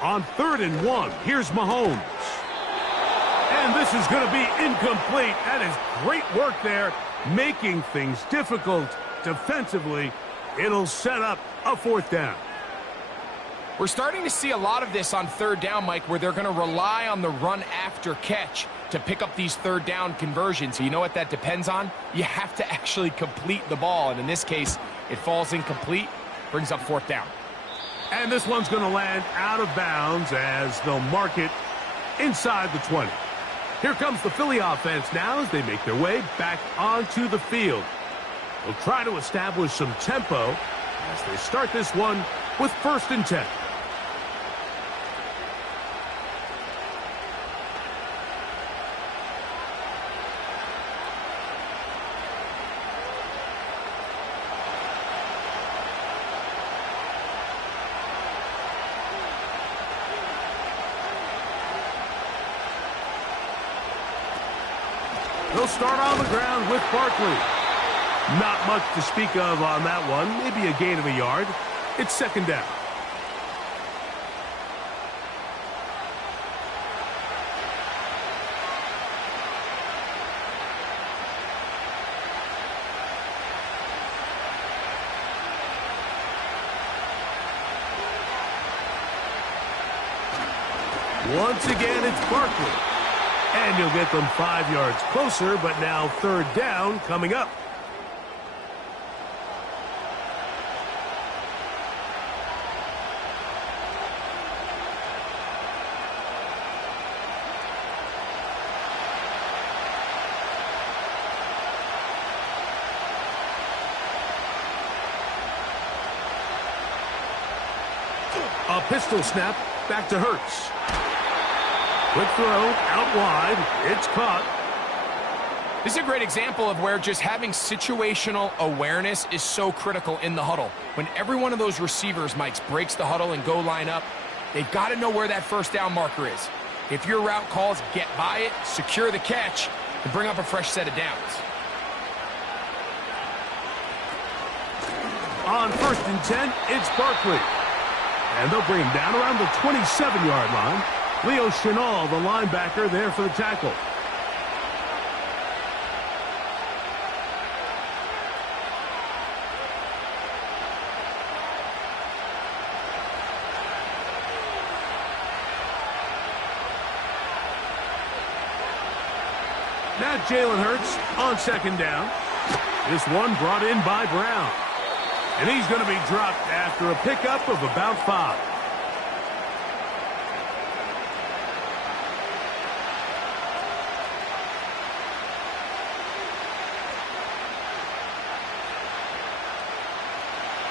On 3rd and 1, here's Mahomes. And this is going to be incomplete. That is great work there, making things difficult defensively. It'll set up a 4th down. We're starting to see a lot of this on 3rd down, Mike, where they're going to rely on the run after catch to pick up these 3rd down conversions. So you know what that depends on? You have to actually complete the ball, and in this case, it falls incomplete, brings up 4th down. And this one's going to land out of bounds as they'll mark it inside the 20. Here comes the Philly offense now as they make their way back onto the field. They'll try to establish some tempo as they start this one with 1st and 10. They'll start on the ground with Barkley. Not much to speak of on that one. Maybe a gain of a yard. It's 2nd down. Once again, it's Barkley. And you'll get them 5 yards closer, but now 3rd down coming up. A pistol snap back to Hurts. Quick throw, out wide, it's caught. This is a great example of where just having situational awareness is so critical in the huddle. When every one of those receivers, Mike, breaks the huddle and go line up, they've got to know where that 1st down marker is. If your route calls, get by it, secure the catch, and bring up a fresh set of downs. On 1st and 10, it's Barkley. And they'll bring him down around the 27-yard line. Leo Chenal, the linebacker, there for the tackle. Now Jalen Hurts on 2nd down. This one brought in by Brown. And he's going to be dropped after a pickup of about 5.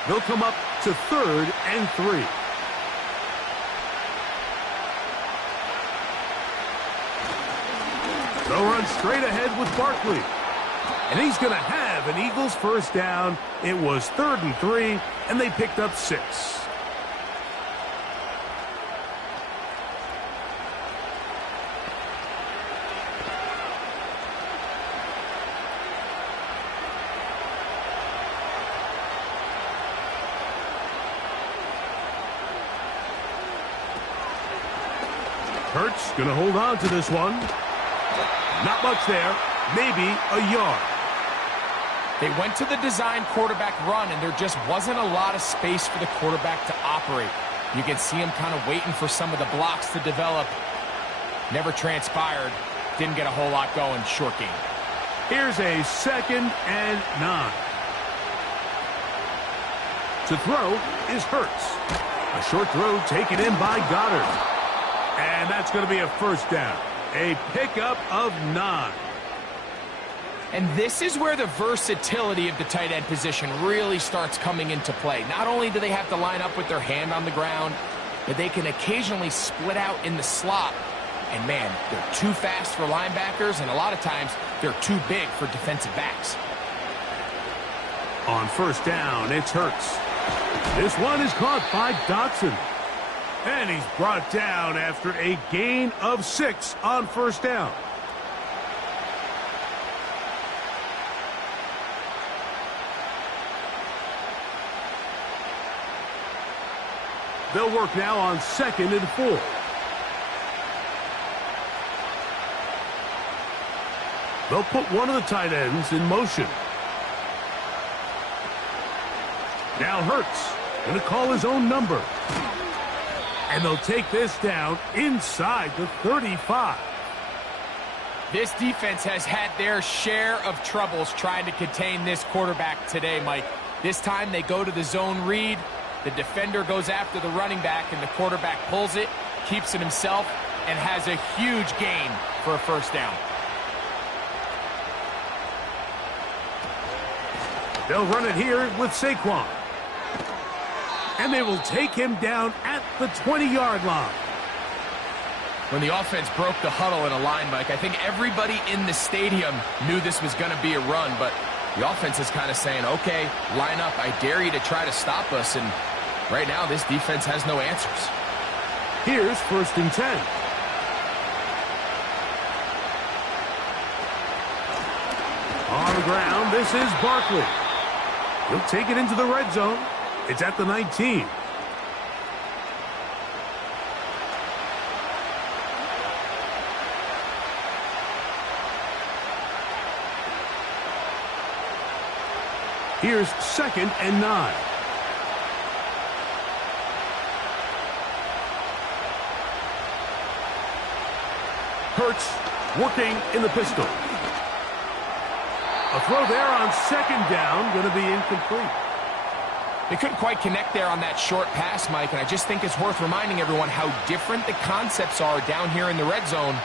They'll come up to 3rd and 3. They'll run straight ahead with Barkley. And he's going to have an Eagles 1st down. It was 3rd and 3, and they picked up 6. Hurts going to hold on to this one. Not much there. Maybe a yard. They went to the design quarterback run, and there just wasn't a lot of space for the quarterback to operate. You can see him kind of waiting for some of the blocks to develop. Never transpired. Didn't get a whole lot going. Short game. Here's a 2nd and 9. To throw is Hurts. A short throw taken in by Goddard. And that's going to be a first down. A pickup of 9. And this is where the versatility of the tight end position really starts coming into play. Not only do they have to line up with their hand on the ground, but they can occasionally split out in the slot. And man, they're too fast for linebackers, and a lot of times they're too big for defensive backs. On first down, it's Hurts. This one is caught by Dotson. And he's brought down after a gain of 6 on first down. They'll work now on 2nd and 4. They'll put one of the tight ends in motion. Now Hurts going to call his own number. And they'll take this down inside the 35. This defense has had their share of troubles trying to contain this quarterback today, Mike. This time they go to the zone read. The defender goes after the running back, and the quarterback pulls it, keeps it himself, and has a huge gain for a first down. They'll run it here with Saquon. And they will take him down at the 20-yard line. When the offense broke the huddle in a line, Mike, I think everybody in the stadium knew this was going to be a run, but the offense is kind of saying, okay, line up, I dare you to try to stop us, and right now this defense has no answers. Here's 1st and 10. On the ground, this is Barkley. He'll take it into the red zone. It's at the 19. Here's 2nd and 9. Hurts working in the pistol. A throw there on 2nd down, going to be incomplete. They couldn't quite connect there on that short pass, Mike, and I just think it's worth reminding everyone how different the concepts are down here in the red zone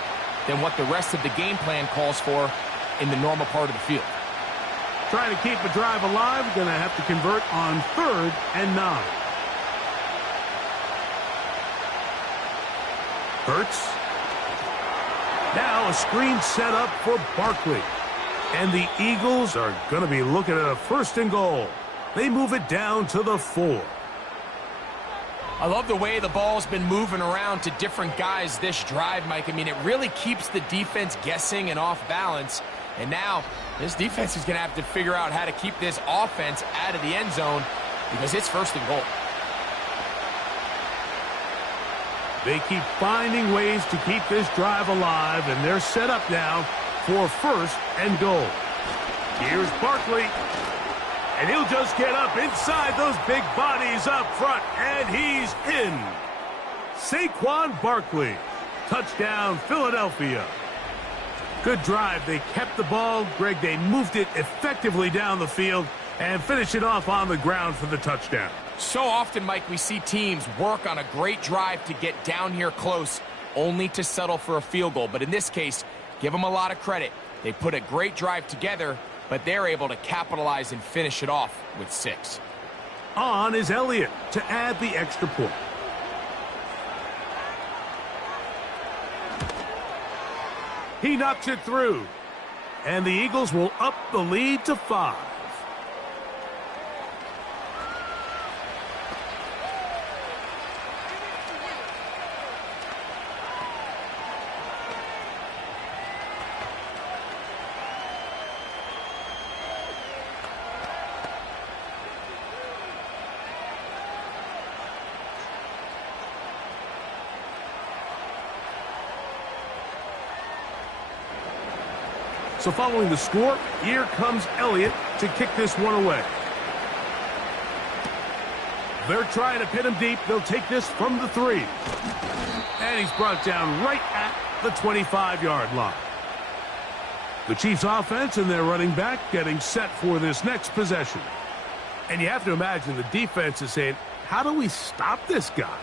than what the rest of the game plan calls for in the normal part of the field. Trying to keep a drive alive, going to have to convert on 3rd and 9. Hurts. Now a screen set up for Barkley. And the Eagles are going to be looking at a 1st and goal. They move it down to the 4. I love the way the ball's been moving around to different guys this drive, Mike. I mean, it really keeps the defense guessing and off balance. And now this defense is going to have to figure out how to keep this offense out of the end zone because it's 1st and goal. They keep finding ways to keep this drive alive, and they're set up now for 1st and goal. Here's Barkley. And he'll just get up inside those big bodies up front, and he's in. Saquon Barkley. Touchdown, Philadelphia. Good drive. They kept the ball. Greg, they moved it effectively down the field and finished it off on the ground for the touchdown. So often, Mike, we see teams work on a great drive to get down here close, only to settle for a field goal. But in this case, give them a lot of credit. They put a great drive together, but they're able to capitalize and finish it off with 6. On is Elliott to add the extra point. He knocks it through. And the Eagles will up the lead to 5. So following the score, here comes Elliott to kick this one away. They're trying to pin him deep. They'll take this from the 3. And he's brought down right at the 25-yard line. The Chiefs offense and their running back getting set for this next possession. And you have to imagine the defense is saying, how do we stop this guy?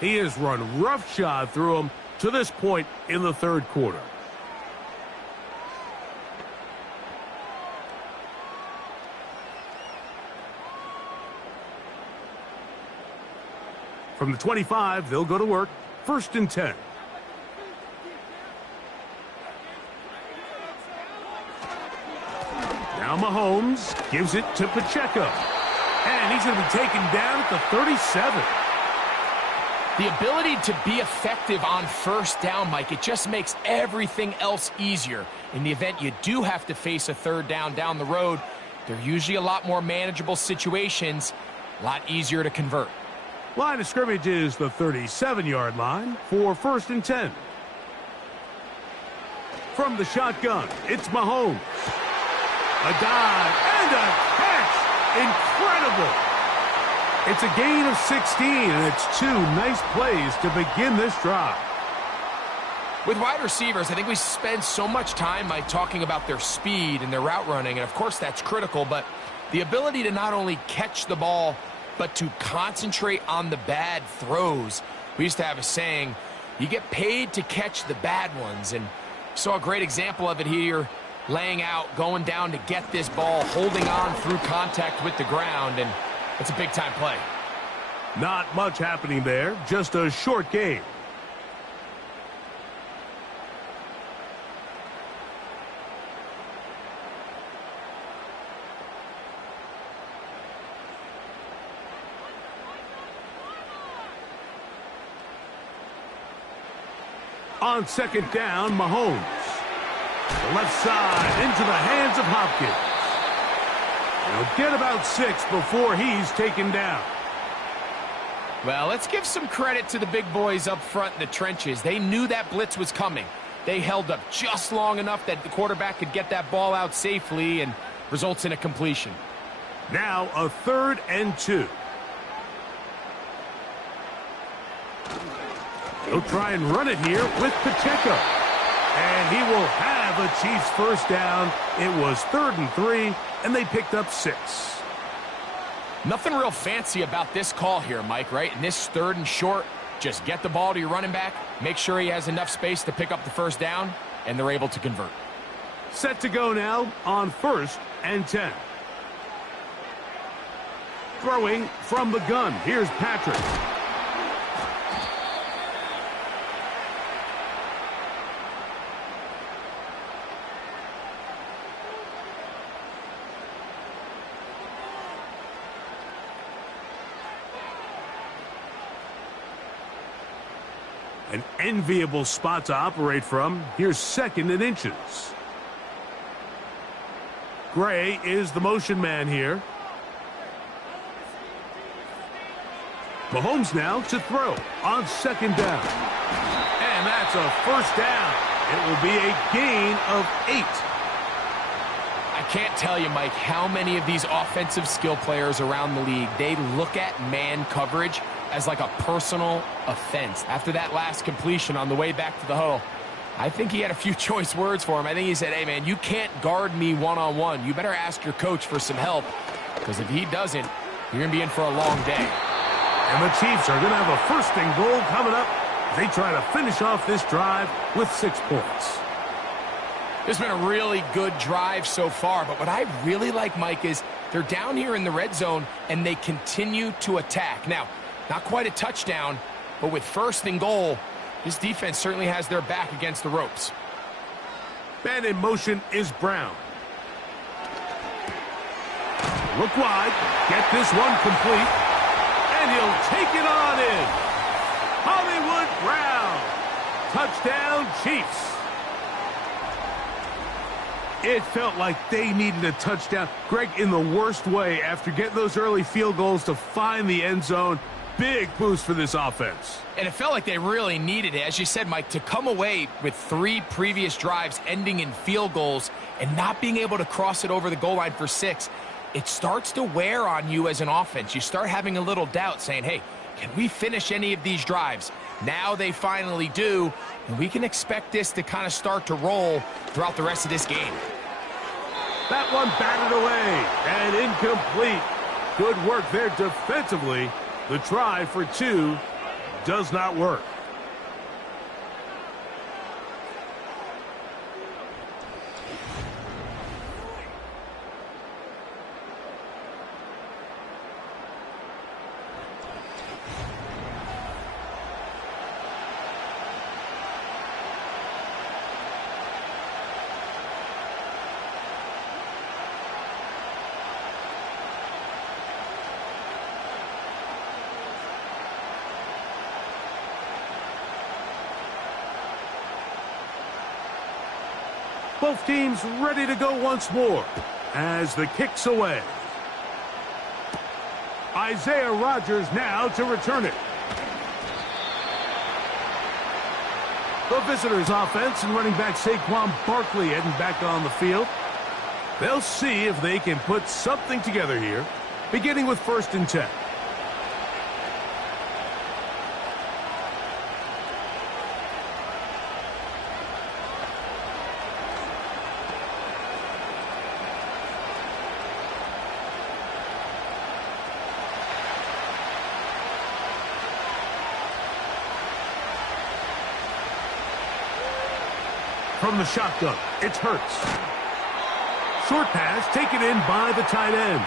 He has run roughshod through him to this point in the third quarter. From the 25, they'll go to work. 1st and 10. Now Mahomes gives it to Pacheco. And he's going to be taken down at the 37. The ability to be effective on 1st down, Mike, it just makes everything else easier. In the event you do have to face a 3rd down the road, they're usually a lot more manageable situations, a lot easier to convert. Line of scrimmage is the 37-yard line for 1st and 10. From the shotgun, it's Mahomes. A dive and a catch. Incredible. It's a gain of 16, and it's 2 nice plays to begin this drive. With wide receivers, I think we spend so much time, Mike, talking about their speed and their route running, and of course that's critical, but the ability to not only catch the ball, but to concentrate on the bad throws. We used to have a saying, you get paid to catch the bad ones, and saw a great example of it here, laying out, going down to get this ball, holding on through contact with the ground, and it's a big-time play. Not much happening there, just a short game. On 2nd down, Mahomes. The left side into the hands of Hopkins. He'll get about 6 before he's taken down. Well, let's give some credit to the big boys up front in the trenches. They knew that blitz was coming. They held up just long enough that the quarterback could get that ball out safely and results in a completion. Now a 3rd and 2. He'll try and run it here with Pacheco. And he will have a Chiefs 1st down. It was 3rd and 3, and they picked up 6. Nothing real fancy about this call here, Mike, right? In this 3rd and short, just get the ball to your running back, make sure he has enough space to pick up the 1st down, and they're able to convert. Set to go now on 1st and 10. Throwing from the gun. Here's Patrick. An enviable spot to operate from. Here's 2nd and inches. Gray is the motion man here. Mahomes now to throw on 2nd down. And that's a 1st down. It will be a gain of 8. I can't tell you, Mike, how many of these offensive skill players around the league, they look at man coverage as like a personal offense. After that last completion on the way back to the huddle, I think he had a few choice words for him. I think he said, hey, man, you can't guard me one-on-one. You better ask your coach for some help, because if he doesn't, you're going to be in for a long day. And the Chiefs are going to have a 1st and goal coming up. They try to finish off this drive with 6 points. It's been a really good drive so far, but what I really like, Mike, is they're down here in the red zone, and they continue to attack. Now, not quite a touchdown, but with 1st and goal, this defense certainly has their back against the ropes. Man in motion is Brown. Look wide, get this one complete, and he'll take it on in. Hollywood Brown. Touchdown, Chiefs. It felt like they needed a touchdown. Greg, in the worst way, after getting those early field goals to find the end zone. Big boost for this offense. And it felt like they really needed it. As you said, Mike, to come away with 3 previous drives ending in field goals and not being able to cross it over the goal line for 6, it starts to wear on you as an offense. You start having a little doubt saying, hey, can we finish any of these drives? Now they finally do, and we can expect this to kind of start to roll throughout the rest of this game. That one batted away and incomplete. Good work there defensively. The try for 2 does not work. Both teams ready to go once more as the kick's away. Isaiah Rodgers now to return it. The visitors' offense and running back Saquon Barkley heading back on the field. They'll see if they can put something together here, beginning with 1st and 10. From the shotgun, it's Hurts. Short pass taken in by the tight end.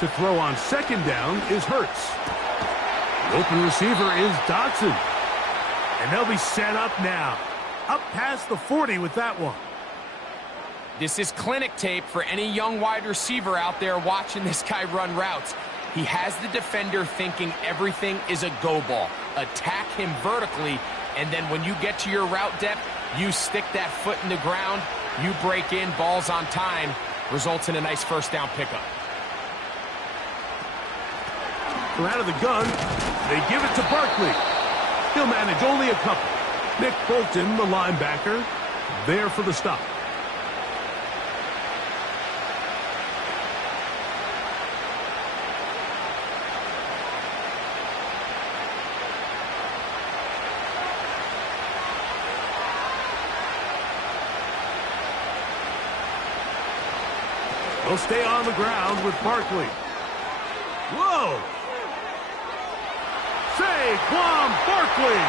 To throw on 2nd down is Hurts. The open receiver is Dotson. And they'll be set up now. Up past the 40 with that one. This is clinic tape for any young wide receiver out there watching this guy run routes. He has the defender thinking everything is a go ball. Attack him vertically, and then when you get to your route depth, you stick that foot in the ground, you break in, balls on time, results in a nice 1st down pickup. From out of the gun, they give it to Barkley. He'll manage only a couple. Nick Bolton, the linebacker, there for the stop. They'll stay on the ground with Barkley. Whoa! Saquon Barkley!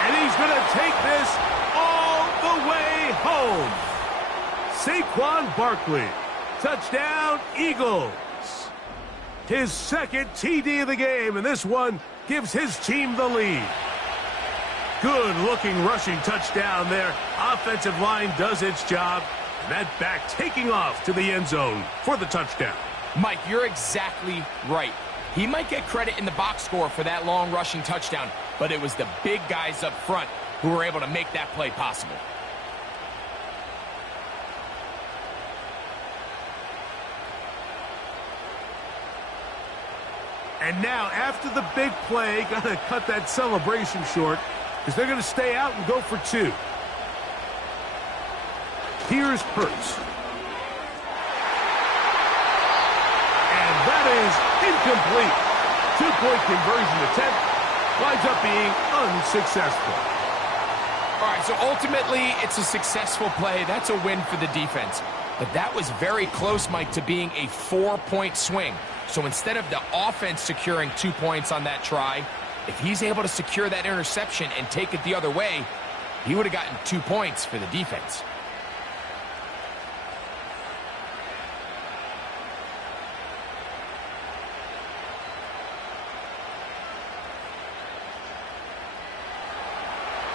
And he's going to take this all the way home. Saquon Barkley. Touchdown, Eagles. His 2nd TD of the game, and this one gives his team the lead. Good-looking rushing touchdown there. Offensive line does its job. And that back taking off to the end zone for the touchdown. Mike, you're exactly right. He might get credit in the box score for that long rushing touchdown, but it was the big guys up front who were able to make that play possible. And now, after the big play, got to cut that celebration short because they're going to stay out and go for 2. Here's Hurts. And that is incomplete. 2-point conversion attempt winds up being unsuccessful. All right, so ultimately, it's a successful play. That's a win for the defense. But that was very close, Mike, to being a 4-point swing. So instead of the offense securing 2 points on that try, if he's able to secure that interception and take it the other way, he would have gotten 2 points for the defense.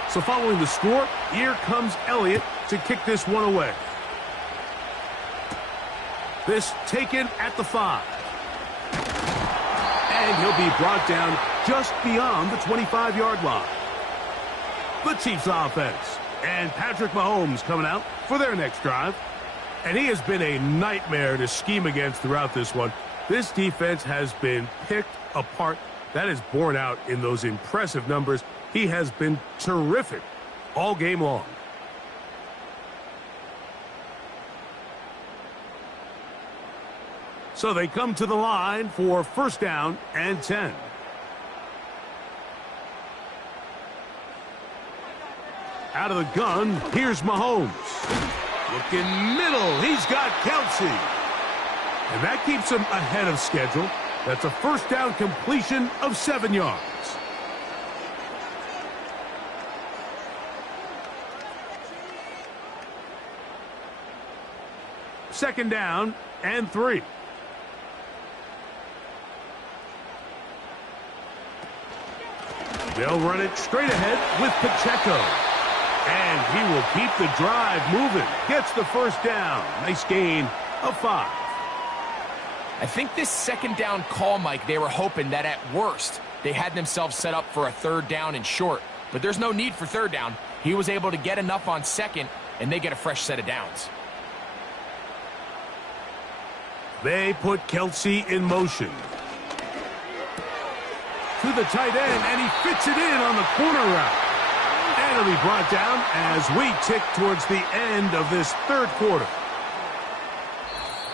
So following the score, here comes Elliott to kick this one away. This taken at the 5. And he'll be brought down just beyond the 25-yard line. The Chiefs offense And Patrick Mahomes coming out for their next drive. And he has been a nightmare to scheme against throughout this one. This defense has been picked apart. That is borne out in those impressive numbers. He has been terrific all game long. So they come to the line for first down and 10. Out of the gun, here's Mahomes. Looking middle, he's got Kelsey. And that keeps him ahead of schedule. That's a first down completion of 7 yards. Second down and 3. They'll run it straight ahead with Pacheco. And he will keep the drive moving. Gets the first down. Nice gain of 5. I think this second down call, Mike, they were hoping that at worst they had themselves set up for a third down and short. But there's no need for third down. He was able to get enough on second, and they get a fresh set of downs. They put Kelsey in motion. To the tight end, and he fits it in on the corner route. And it'll be brought down as we tick towards the end of this third quarter.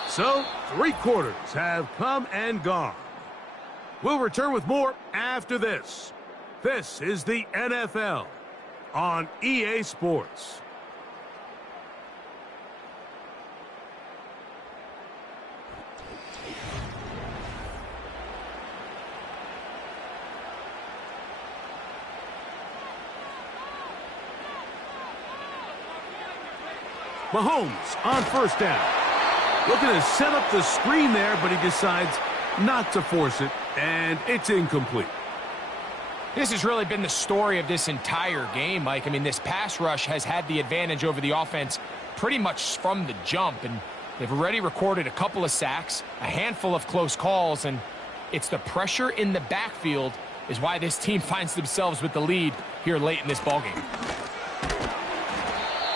So, 3 quarters have come and gone. We'll return with more after this. This is the NFL on EA Sports. Mahomes on first down. Looking to set up the screen there, but he decides not to force it, and it's incomplete. This has really been the story of this entire game, Mike. I mean, this pass rush has had the advantage over the offense pretty much from the jump, and they've already recorded a couple of sacks, a handful of close calls, and it's the pressure in the backfield is why this team finds themselves with the lead here late in this ballgame.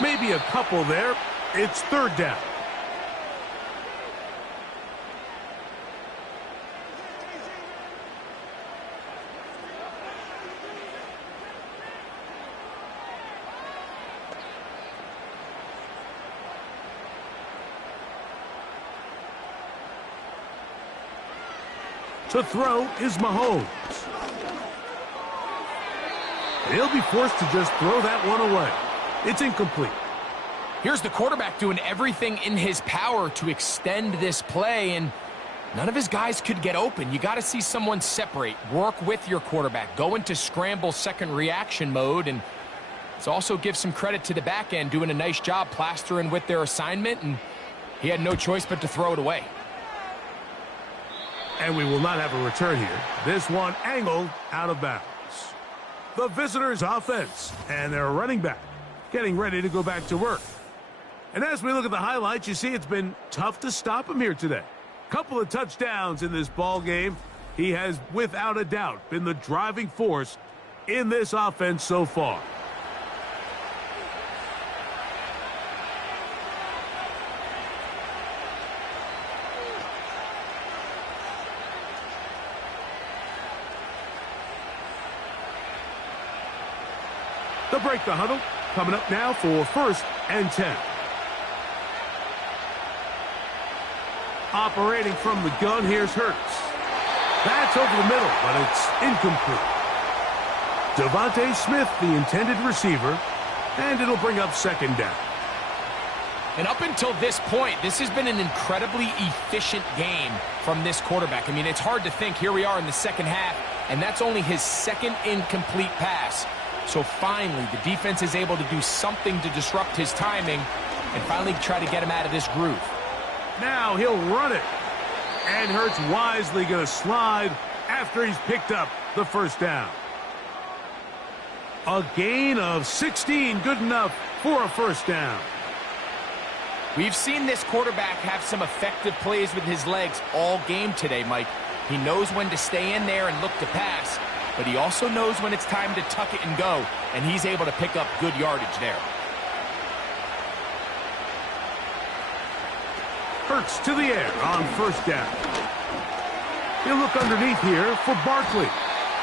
Maybe a couple there. It's third down. To throw is Mahomes. He'll be forced to just throw that one away. It's incomplete. Here's the quarterback doing everything in his power to extend this play, and none of his guys could get open. You got to see someone separate, work with your quarterback, go into scramble second reaction mode, and let's also give some credit to the back end doing a nice job plastering with their assignment, and he had no choice but to throw it away. And we will not have a return here. This one angled out of bounds. The visitors' offense and their running back getting ready to go back to work. And as we look at the highlights, you see it's been tough to stop him here today. Couple of touchdowns in this ball game. He has, without a doubt, been the driving force in this offense so far. They'll break the huddle. Coming up now for first and 10. Operating from the gun, here's Hurts. That's over the middle, but it's incomplete. Devontae Smith, the intended receiver, and it'll bring up second down. And up until this point, this has been an incredibly efficient game from this quarterback. I mean, it's hard to think. Here we are in the second half, and that's only his second incomplete pass. So finally, the defense is able to do something to disrupt his timing and finally try to get him out of this groove. Now he'll run it. And Hurts wisely going to slide after he's picked up the first down. A gain of 16, good enough for a first down. We've seen this quarterback have some effective plays with his legs all game today, Mike. He knows when to stay in there and look to pass, but he also knows when it's time to tuck it and go, and he's able to pick up good yardage there. Hurts to the air on first down. He'll look underneath here for Barkley.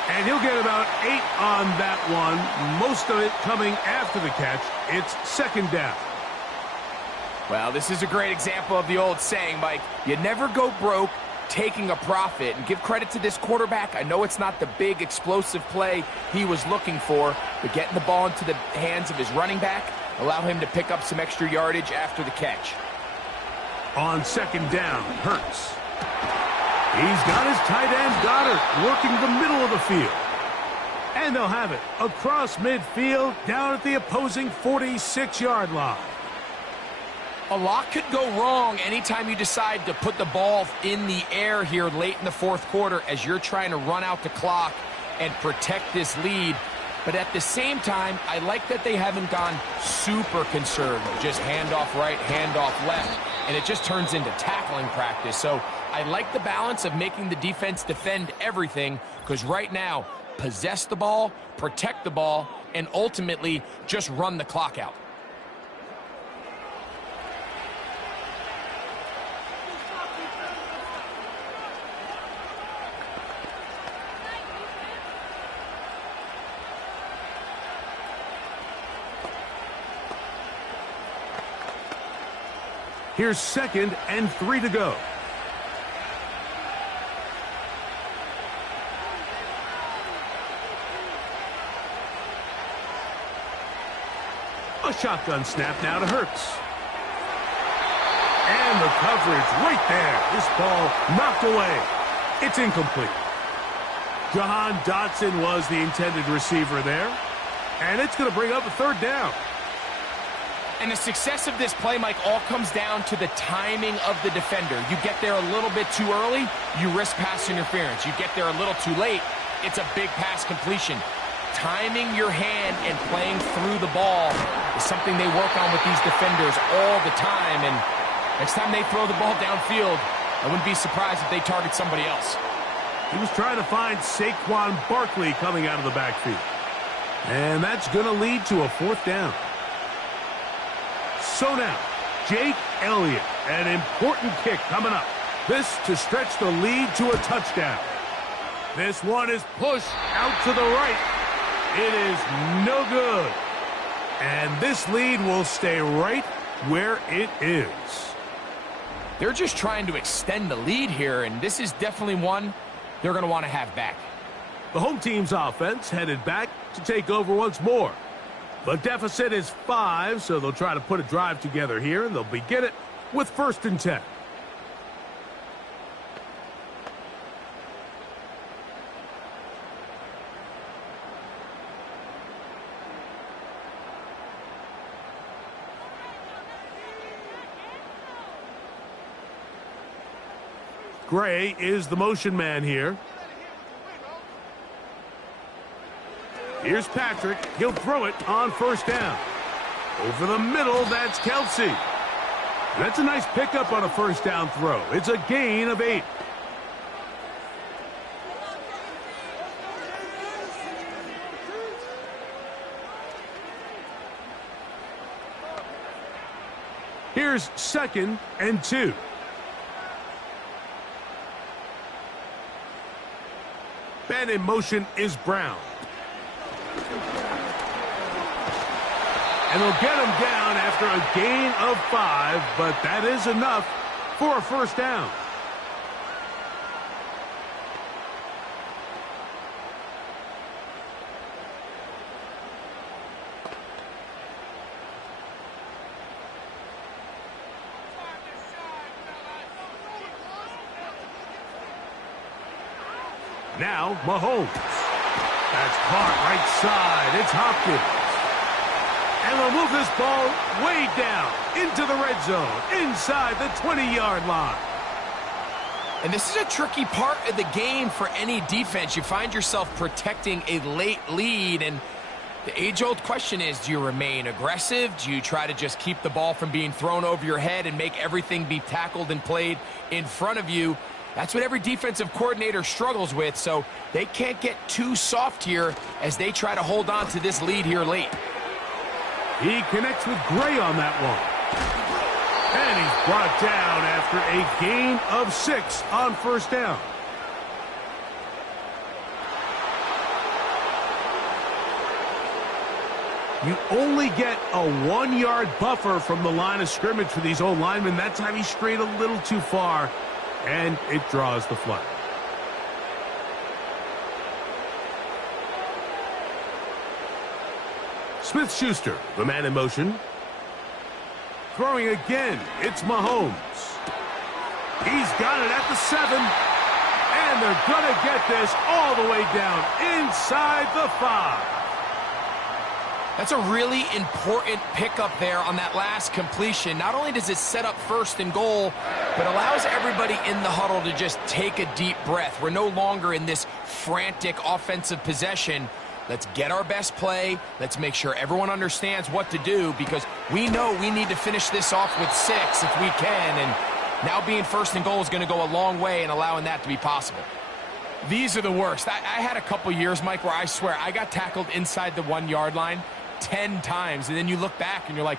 And he'll get about 8 on that one, most of it coming after the catch. It's second down. Well, this is a great example of the old saying, Mike, you never go broke taking a profit. And give credit to this quarterback. I know it's not the big explosive play he was looking for, but getting the ball into the hands of his running back allow him to pick up some extra yardage after the catch. On second down, Hurts. He's got his tight end, Goddard, working the middle of the field. And they'll have it across midfield, down at the opposing 46-yard line. A lot could go wrong anytime you decide to put the ball in the air here late in the fourth quarter as you're trying to run out the clock and protect this lead. But at the same time, I like that they haven't gone super conservative. Just handoff right, handoff left, and it just turns into tackling practice. So I like the balance of making the defense defend everything, because right now, possess the ball, protect the ball, and ultimately just run the clock out. Here's 2nd and 3 to go. A shotgun snap now to Hurts. And the coverage right there. This ball knocked away. It's incomplete. Jahan Dotson was the intended receiver there. And it's going to bring up a third down. And the success of this play, Mike, all comes down to the timing of the defender. You get there a little bit too early, you risk pass interference. You get there a little too late, it's a big pass completion. Timing your hand and playing through the ball is something they work on with these defenders all the time. And next time they throw the ball downfield, I wouldn't be surprised if they target somebody else. He was trying to find Saquon Barkley coming out of the backfield. And that's going to lead to a fourth down. So now, Jake Elliott, an important kick coming up. This to stretch the lead to a touchdown. This one is pushed out to the right. It is no good. And this lead will stay right where it is. They're just trying to extend the lead here, and this is definitely one they're going to want to have back. The home team's offense headed back to take over once more. The deficit is 5, so they'll try to put a drive together here, and they'll begin it with 1st and 10. Gray is the motion man here. Here's Patrick. He'll throw it on 1st down. Over the middle, that's Kelsey. That's a nice pickup on a 1st down throw. It's a gain of 8. Here's 2nd and 2. Man in motion is Brown. And they'll get him down after a gain of 5, but that is enough for a 1st down. Now, Mahomes. That's caught right side. It's Hopkins. And they'll move this ball way down into the red zone, inside the 20-yard line. And this is a tricky part of the game for any defense. You find yourself protecting a late lead, and the age-old question is, do you remain aggressive? Do you try to just keep the ball from being thrown over your head and make everything be tackled and played in front of you? That's what every defensive coordinator struggles with, so they can't get too soft here as they try to hold on to this lead here late. He connects with Gray on that one. And he's brought down after a gain of 6 on first down. You only get a 1-yard buffer from the line of scrimmage for these old linemen. That time he strayed a little too far, and it draws the flag. Smith-Schuster, the man in motion. Throwing again, it's Mahomes. He's got it at the 7. And they're going to get this all the way down inside the 5. That's a really important pickup there on that last completion. Not only does it set up first and goal, but allows everybody in the huddle to just take a deep breath. We're no longer in this frantic offensive possession. Let's get our best play. Let's make sure everyone understands what to do, because we know we need to finish this off with 6 if we can. And now being first and goal is going to go a long way in allowing that to be possible. These are the worst. I had a couple years, Mike, where I swear I got tackled inside the 1-yard line 10 times, and then you look back and you're like,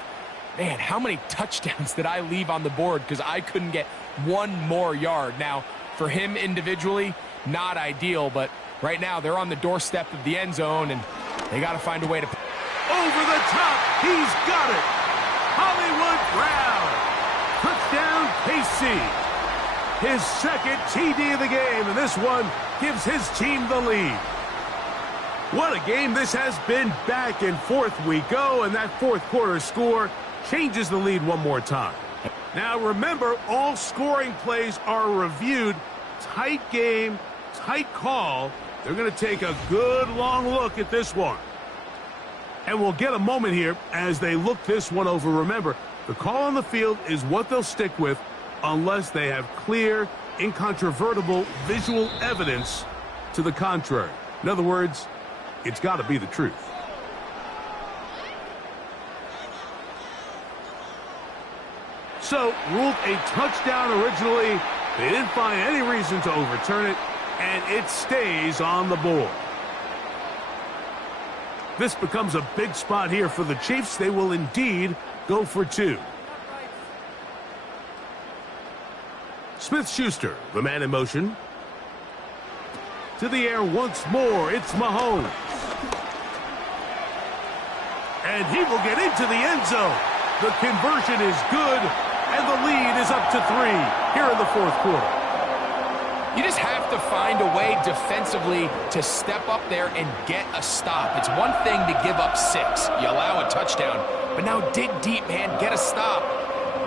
man, how many touchdowns did I leave on the board because I couldn't get 1 more yard? Now, for him individually, not ideal, but right now they're on the doorstep of the end zone, and they got to find a way to... Over the top, he's got it. Hollywood Brown. Touchdown, KC. His second TD of the game, and this one gives his team the lead. What a game this has been. Back and forth we go, and that fourth quarter score changes the lead one more time. Now remember, all scoring plays are reviewed. Tight game, tight call. They're going to take a good long look at this one. And we'll get a moment here as they look this one over. Remember, the call on the field is what they'll stick with unless they have clear, incontrovertible visual evidence to the contrary. In other words, it's got to be the truth. So, ruled a touchdown originally. They didn't find any reason to overturn it, and it stays on the board. This becomes a big spot here for the Chiefs. They will indeed go for 2. Smith-Schuster, the man in motion. To the air once more, it's Mahomes. And he will get into the end zone. The conversion is good, and the lead is up to 3 here in the fourth quarter. You just have to find a way defensively to step up there and get a stop. It's one thing to give up 6. You allow a touchdown, but now dig deep, man. Get a stop.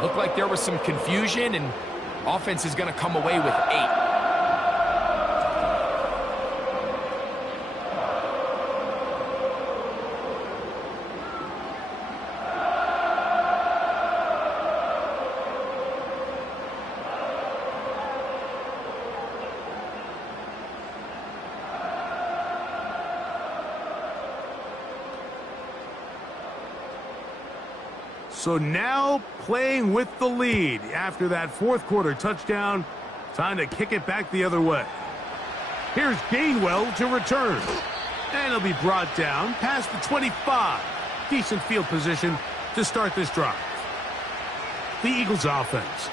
Looked like there was some confusion, and offense is going to come away with 8. So now playing with the lead after that fourth quarter touchdown. Time to kick it back the other way. Here's Gainwell to return. And he'll be brought down past the 25. Decent field position to start this drive. The Eagles offense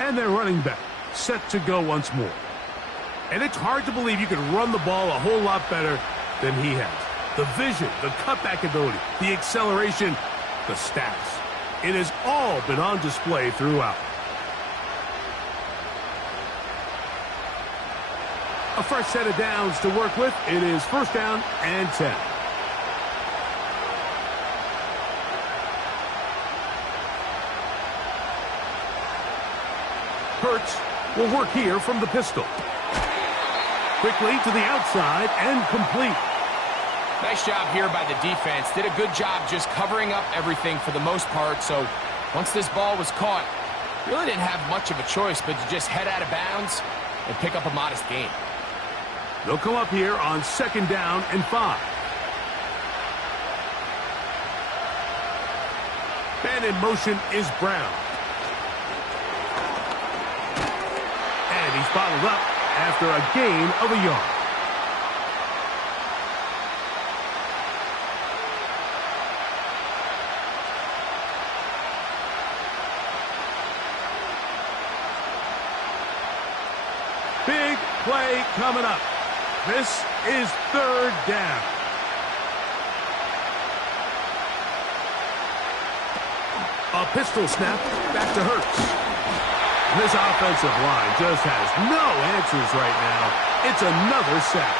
and their running back set to go once more. And it's hard to believe you can run the ball a whole lot better than he has. The vision, the cutback ability, the acceleration, the stats. It has all been on display throughout. A fresh set of downs to work with. It is first down and 10. Hurts will work here from the pistol. Quickly to the outside and complete. Nice job here by the defense. Did a good job just covering up everything for the most part. So once this ball was caught, really didn't have much of a choice but to just head out of bounds and pick up a modest gain. They'll come up here on second down and 5. And in motion is Brown. And he's bottled up after a gain of a yard. play coming up. This is third down. A pistol snap back to Hurts. This offensive line just has no answers right now. It's another sack.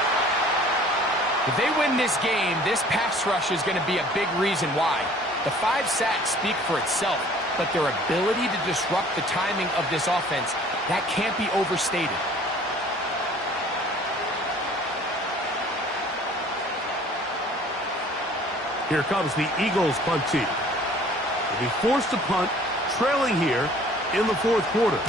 If they win this game, this pass rush is going to be a big reason why. The 5 sacks speak for itself, but their ability to disrupt the timing of this offense, that can't be overstated. Here comes the Eagles punt team. They'll be forced to punt, trailing here in the fourth quarter.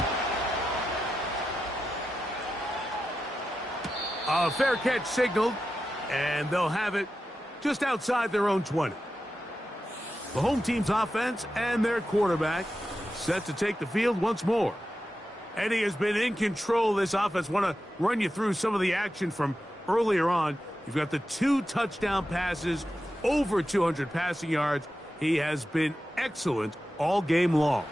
A fair catch signaled, and they'll have it just outside their own 20. The home team's offense and their quarterback set to take the field once more. Eddie has been in control of this offense. Want to run you through some of the action from earlier on. You've got the 2 touchdown passes, over 200 passing yards. He has been excellent all game long.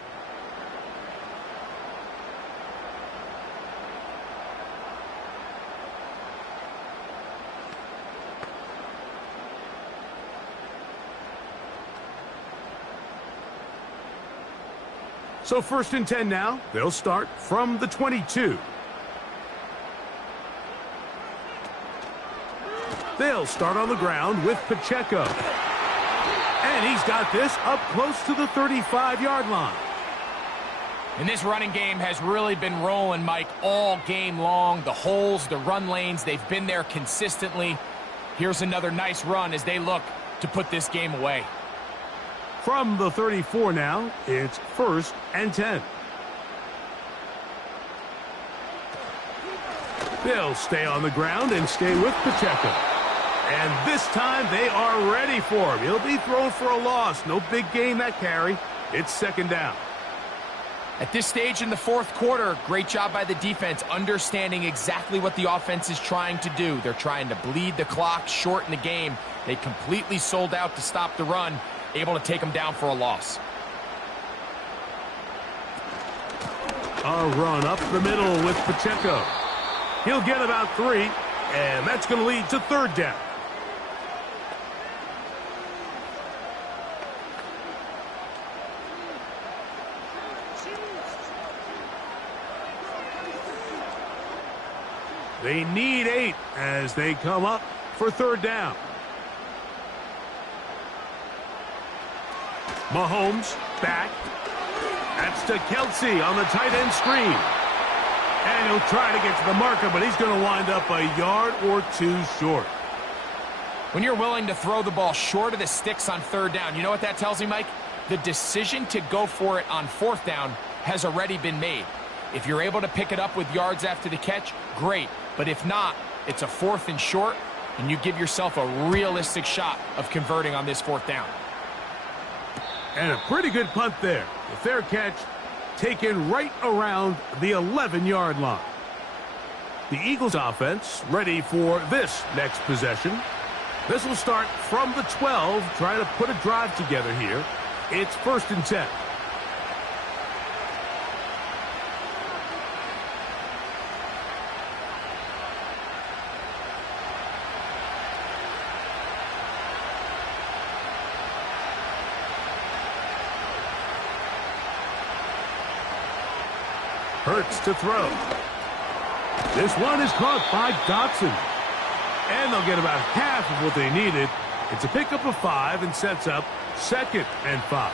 So 1st and 10 now. They'll start from the 22. They'll start on the ground with Pacheco. And he's got this up close to the 35-yard line. And this running game has really been rolling, Mike, all game long. The holes, the run lanes, they've been there consistently. Here's another nice run as they look to put this game away. From the 34 now, it's 1st and 10. They'll stay on the ground and stay with Pacheco. And this time they are ready for him. He'll be thrown for a loss. No big gain that carry. It's 2nd down. At this stage in the fourth quarter, great job by the defense, understanding exactly what the offense is trying to do. They're trying to bleed the clock, shorten the game. They completely sold out to stop the run, able to take them down for a loss. A run up the middle with Pacheco. He'll get about 3, and that's going to lead to 3rd down. They need 8 as they come up for 3rd down. Mahomes back. That's to Kelsey on the tight end screen. And he'll try to get to the marker, but he's going to wind up a yard or 2 short. When you're willing to throw the ball short of the sticks on 3rd down, you know what that tells me, Mike? The decision to go for it on 4th down has already been made. If you're able to pick it up with yards after the catch, great. But if not, it's a 4th and short, and you give yourself a realistic shot of converting on this 4th down. And a pretty good punt there. The fair catch taken right around the 11-yard line. The Eagles offense ready for this next possession. This will start from the 12, trying to put a drive together here. It's 1st and 10. Hurts to throw. This one is caught by Dotson. And they'll get about half of what they needed. It's a pickup of 5 and sets up 2nd and 5.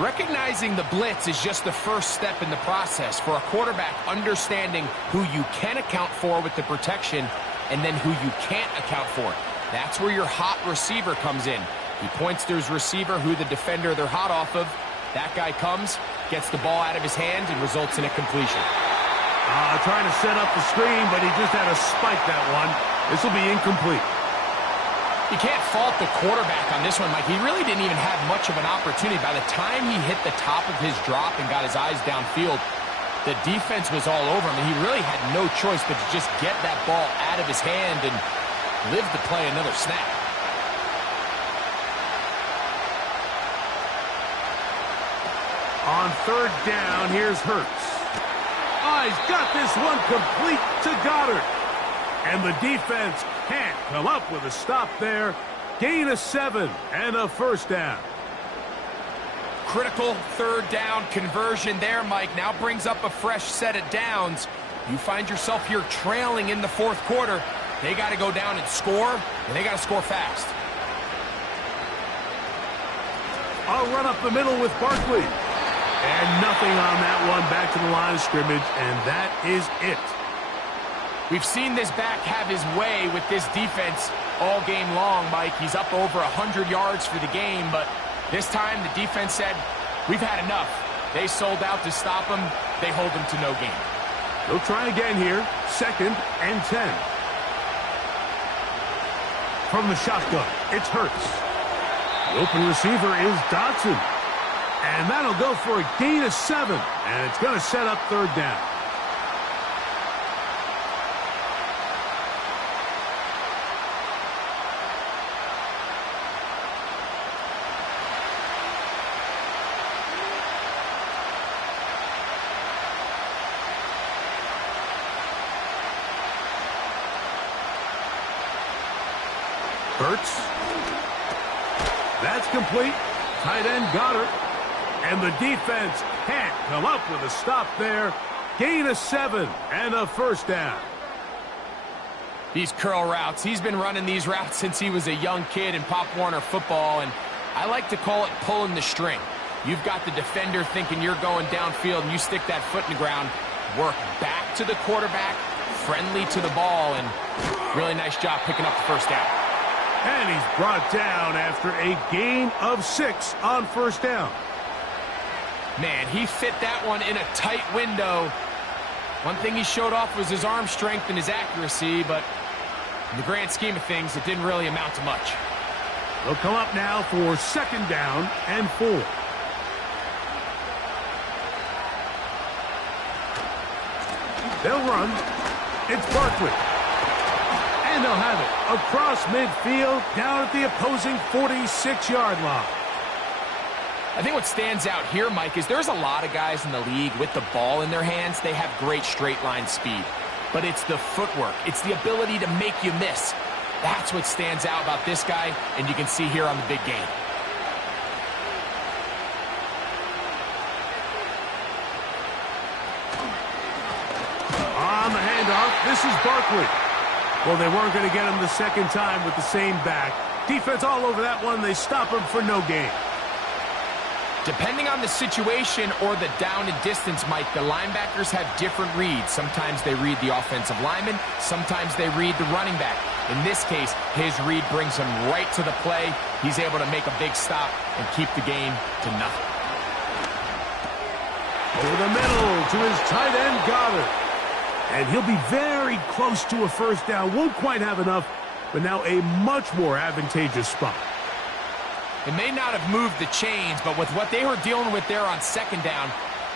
Recognizing the blitz is just the first step in the process for a quarterback, understanding who you can account for with the protection and then who you can't account for. That's where your hot receiver comes in. He points to his receiver, who the defender they're hot off of. That guy comes, gets the ball out of his hand, and results in a completion. Trying to set up the screen, but he just had to spike that one. This will be incomplete. You can't fault the quarterback on this one, Mike. He really didn't even have much of an opportunity. By the time he hit the top of his drop and got his eyes downfield, the defense was all over him, and he really had no choice but to just get that ball out of his hand and live to play another snap. On 3rd down, here's Hurts. Oh, he's got this one complete to Goddard. And the defense can't come up with a stop there. Gain of 7 and a first down. Critical third down conversion there, Mike. Now brings up a fresh set of downs. You find yourself here trailing in the fourth quarter. They got to go down and score, and they got to score fast. I'll run up the middle with Barkley. And nothing on that one. Back to the line of scrimmage, and that is it. We've seen this back have his way with this defense all game long, Mike. He's up over 100 yards for the game, but this time the defense said, we've had enough. They sold out to stop him. They hold him to no gain. They'll try again here. 2nd and 10. From the shotgun, it's Hurts. The open receiver is Dotson. And that'll go for a gain of 7. And it's going to set up third down. Hurts. That's complete. Tight end Goddard. And the defense can't come up with a stop there. Gain of 7 and a first down. These curl routes, he's been running these routes since he was a young kid in Pop Warner football, and I like to call it pulling the string. You've got the defender thinking you're going downfield, and you stick that foot in the ground, work back to the quarterback, friendly to the ball, and really nice job picking up the first down. And he's brought down after a gain of 6 on first down. Man, he fit that one in a tight window. One thing he showed off was his arm strength and his accuracy, but in the grand scheme of things, it didn't really amount to much. They'll come up now for 2nd down and 4. They'll run. It's Barkley. And they'll have it across midfield down at the opposing 46-yard line. I think what stands out here, Mike, is there's a lot of guys in the league with the ball in their hands. They have great straight line speed. But it's the footwork. It's the ability to make you miss. That's what stands out about this guy, and you can see here on the big game. On the handoff, this is Barkley. Well, they weren't going to get him the second time with the same back. Defense all over that one. They stop him for no gain. Depending on the situation or the down and distance, Mike, the linebackers have different reads. Sometimes they read the offensive lineman. Sometimes they read the running back. In this case, his read brings him right to the play. He's able to make a big stop and keep the game to nothing. Over the middle to his tight end, Goddard. And he'll be very close to a first down. Won't quite have enough, but now a much more advantageous spot. It may not have moved the chains, but with what they were dealing with there on 2nd down,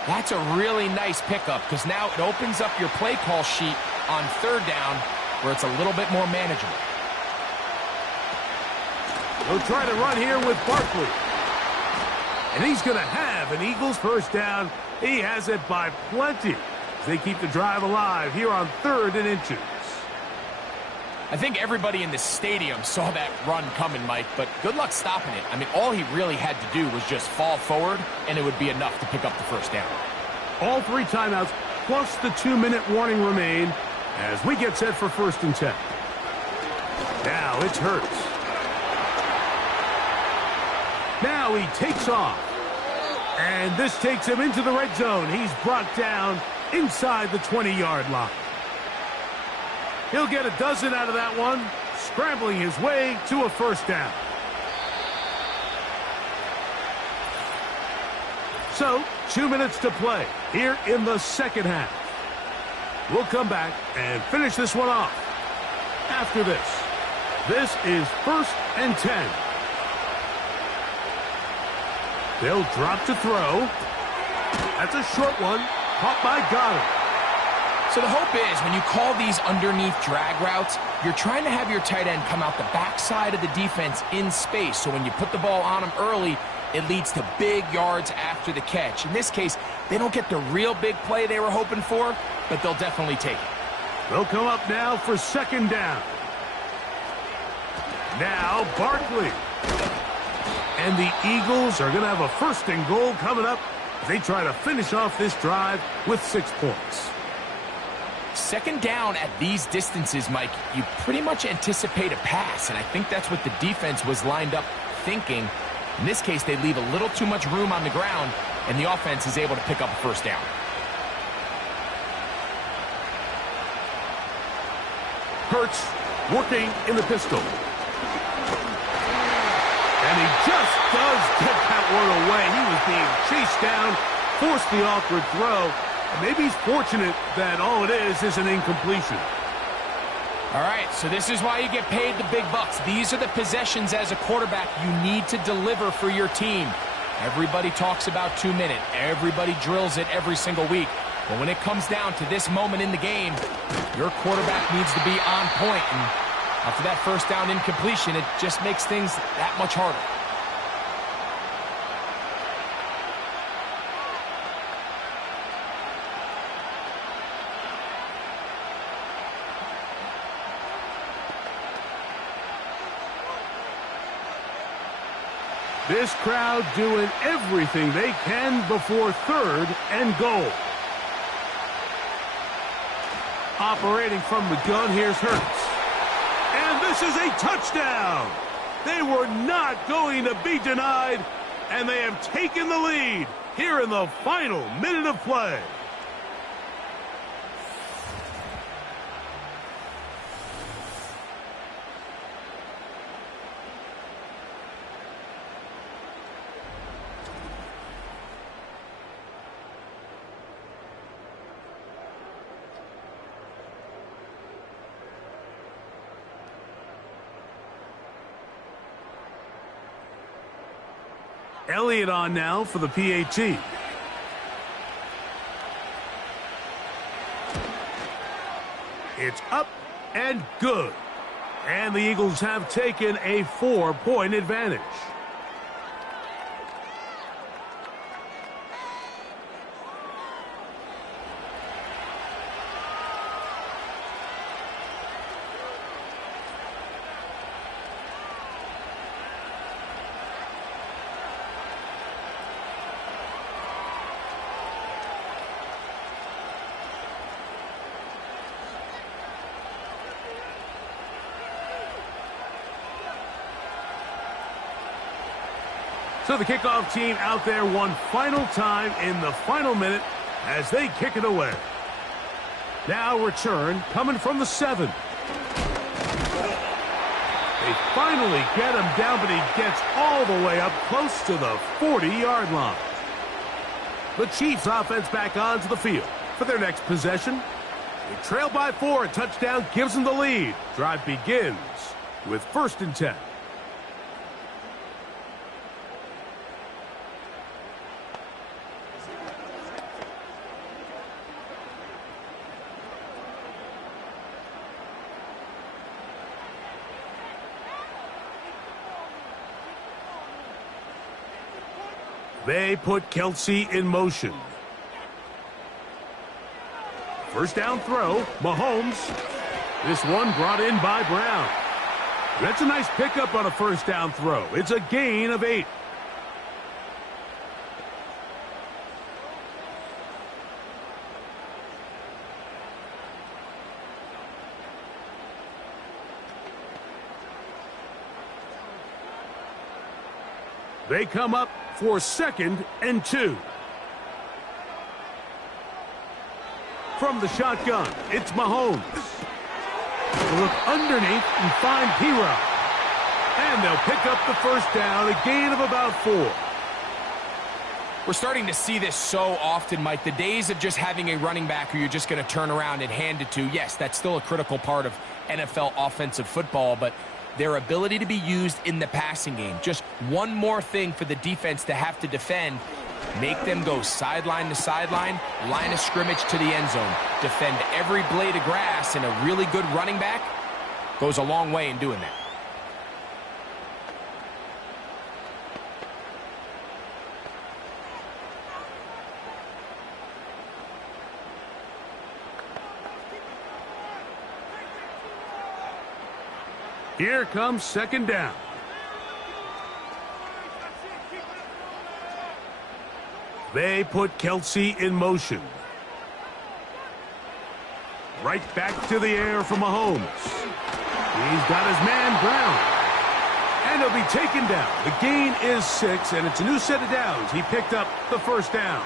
that's a really nice pickup because now it opens up your play call sheet on 3rd down where it's a little bit more manageable. They'll try to run here with Barkley. And he's going to have an Eagles first down. He has it by plenty as they keep the drive alive here on 3rd and inches. I think everybody in the stadium saw that run coming, Mike, but good luck stopping it. I mean, all he really had to do was just fall forward, and it would be enough to pick up the first down. All 3 timeouts plus the 2-minute warning remain as we get set for 1st and 10. Now it's Hurts. Now he takes off. And this takes him into the red zone. He's brought down inside the 20-yard line. He'll get a dozen out of that one, scrambling his way to a first down. So, 2 minutes to play here in the 2nd half. We'll come back and finish this one off after this. This is 1st and 10. They'll drop to throw. That's a short one, caught by Goddard. So the hope is when you call these underneath drag routes, you're trying to have your tight end come out the backside of the defense in space. So when you put the ball on him early, it leads to big yards after the catch. In this case, they don't get the real big play they were hoping for, but they'll definitely take it. They'll come up now for second down. Now Barkley. And the Eagles are going to have a first and goal coming up as they try to finish off this drive with 6 points. Second down at these distances, Mike, you pretty much anticipate a pass, and I think that's what the defense was lined up thinking. In this case, they leave a little too much room on the ground, and the offense is able to pick up a first down. Hurts working in the pistol. And he just does get that one away. He was being chased down, forced the awkward throw. And maybe he's fortunate that all it is an incompletion. All right, so this is why you get paid the big bucks. These are the possessions as a quarterback you need to deliver for your team. Everybody talks about 2 minute. Everybody drills it every single week. But when it comes down to this moment in the game, your quarterback needs to be on point. And after that first down incompletion, it just makes things that much harder. This crowd doing everything they can before third and goal. Operating from the gun, here's Hurts. And this is a touchdown. They were not going to be denied, and they have taken the lead here in the final minute of play. Elliott on now for the PAT. It's up and good. And the Eagles have taken a 4-point advantage. So the kickoff team out there one final time in the final minute as they kick it away. Now return coming from the 7. They finally get him down, but he gets all the way up close to the 40-yard line. The Chiefs offense back onto the field for their next possession. They trail by 4. A touchdown gives them the lead. Drive begins with 1st and 10. They put Kelsey in motion. First down throw, Mahomes. This one brought in by Brown. That's a nice pickup on a first down throw. It's a gain of 8. They come up for 2nd and 2. From the shotgun, it's Mahomes. They'll look underneath and find P-Rob. And they'll pick up the first down, a gain of about 4. We're starting to see this so often, Mike. The days of just having a running back who you're just going to turn around and hand it to, yes, that's still a critical part of NFL offensive football, but their ability to be used in the passing game. Just one more thing for the defense to have to defend. Make them go sideline to sideline, line of scrimmage to the end zone. Defend every blade of grass, and a really good running back goes a long way in doing that. Here comes second down. They put Kelsey in motion. Right back to the air for Mahomes. He's got his man Brown. And he'll be taken down. The gain is 6, and it's a new set of downs. He picked up the first down.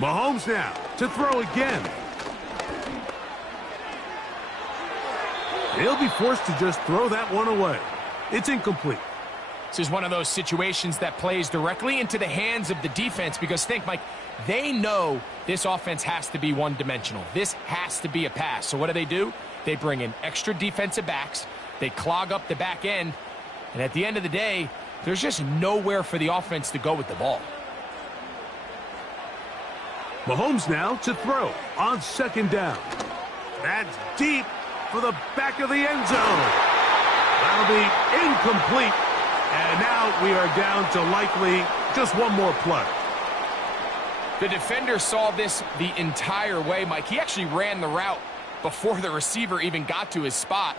Mahomes now to throw again. He'll be forced to just throw that one away. It's incomplete. This is one of those situations that plays directly into the hands of the defense because think, Mike, they know this offense has to be one-dimensional. This has to be a pass. So what do? They bring in extra defensive backs. They clog up the back end. And at the end of the day, there's just nowhere for the offense to go with the ball. Mahomes now to throw on second down. That's deep for the back of the end zone. That'll be incomplete. And now we are down to likely just one more play. The defender saw this the entire way, Mike. He actually ran the route before the receiver even got to his spot.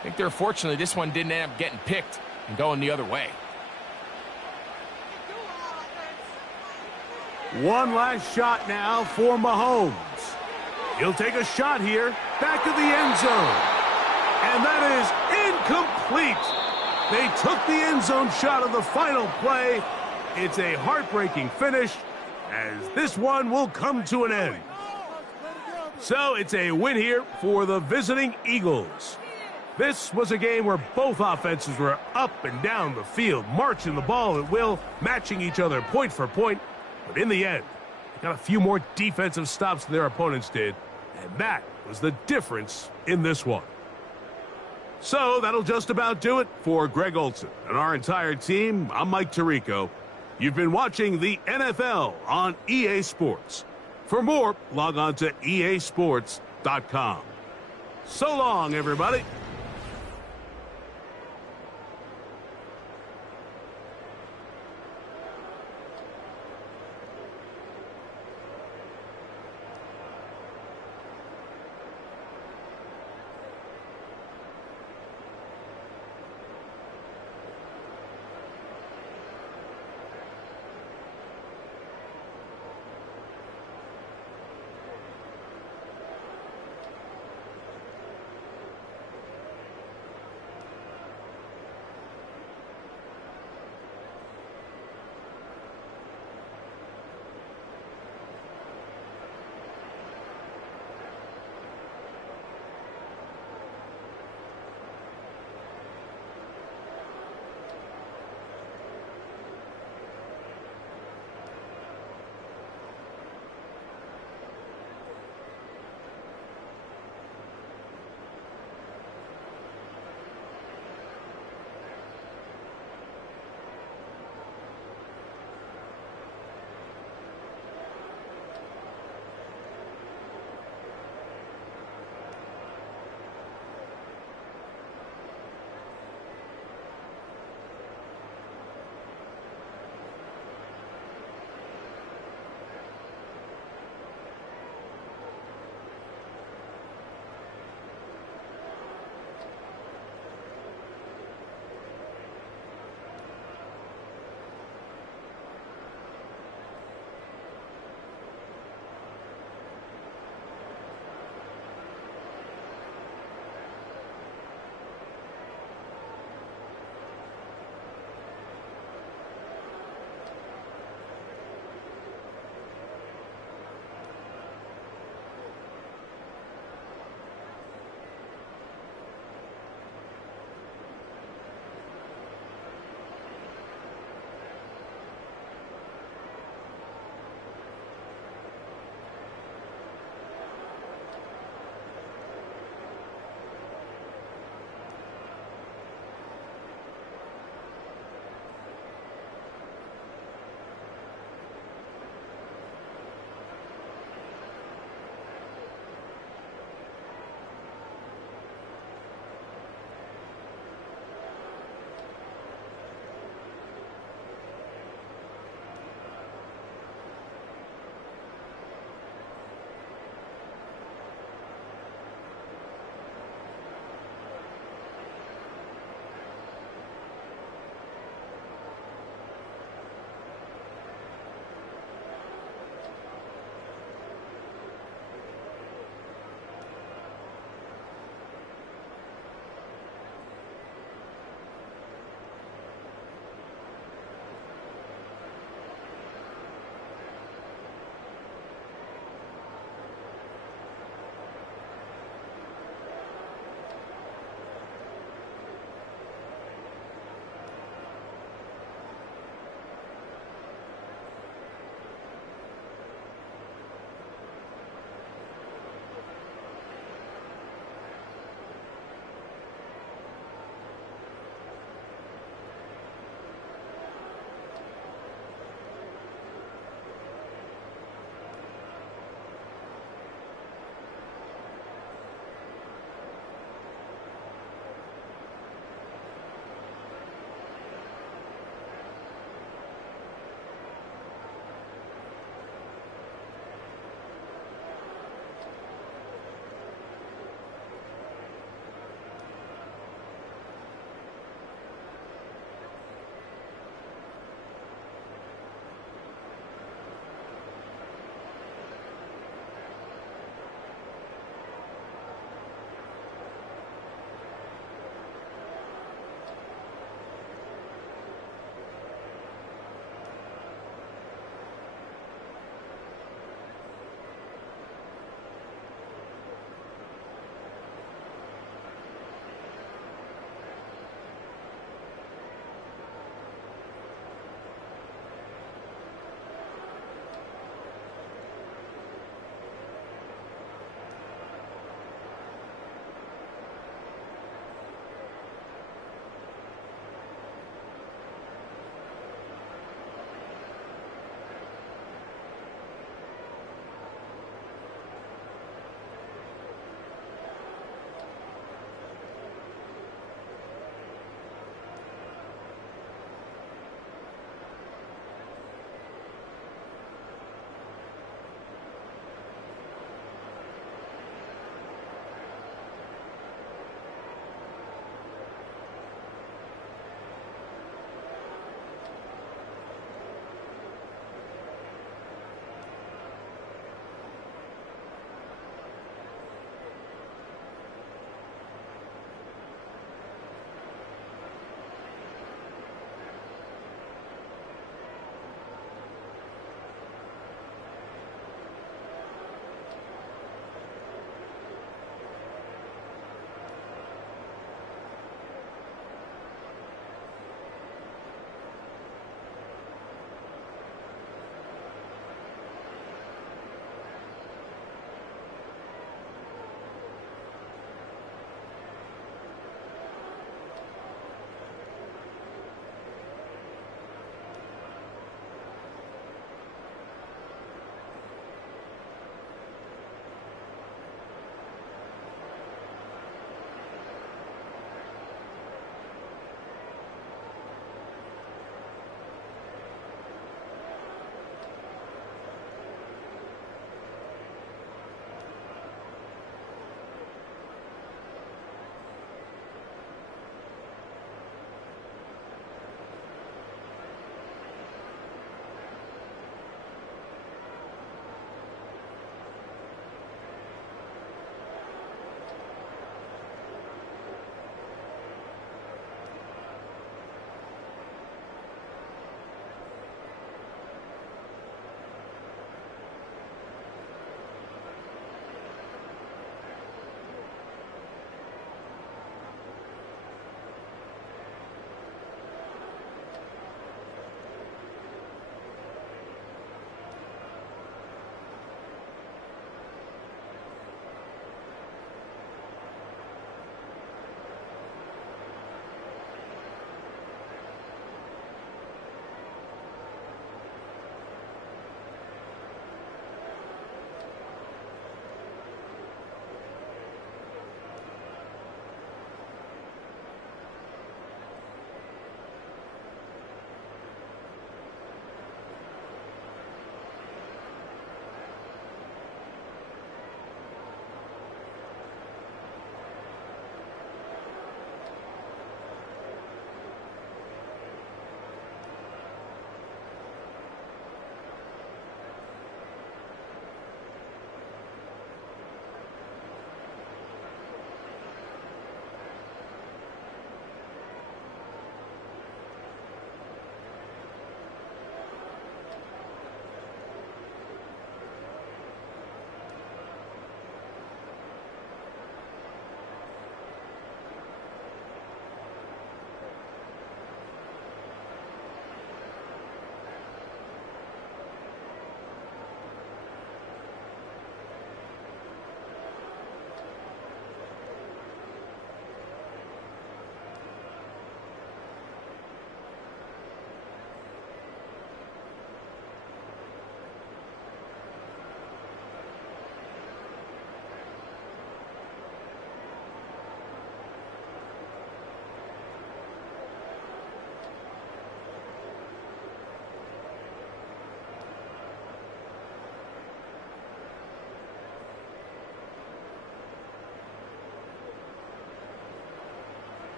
I think they're fortunately this one didn't end up getting picked and going the other way. One last shot now for Mahomes. He'll take a shot here, back of the end zone. And that is incomplete. They took the end zone shot of the final play. It's a heartbreaking finish, as this one will come to an end. So it's a win here for the visiting Eagles. This was a game where both offenses were up and down the field, marching the ball at will, matching each other point for point. But in the end, they got a few more defensive stops than their opponents did, and that was the difference in this one. So that'll just about do it for Greg Olson and our entire team. I'm Mike Tirico. You've been watching the NFL on EA Sports. For more, log on to easports.com. So long, everybody.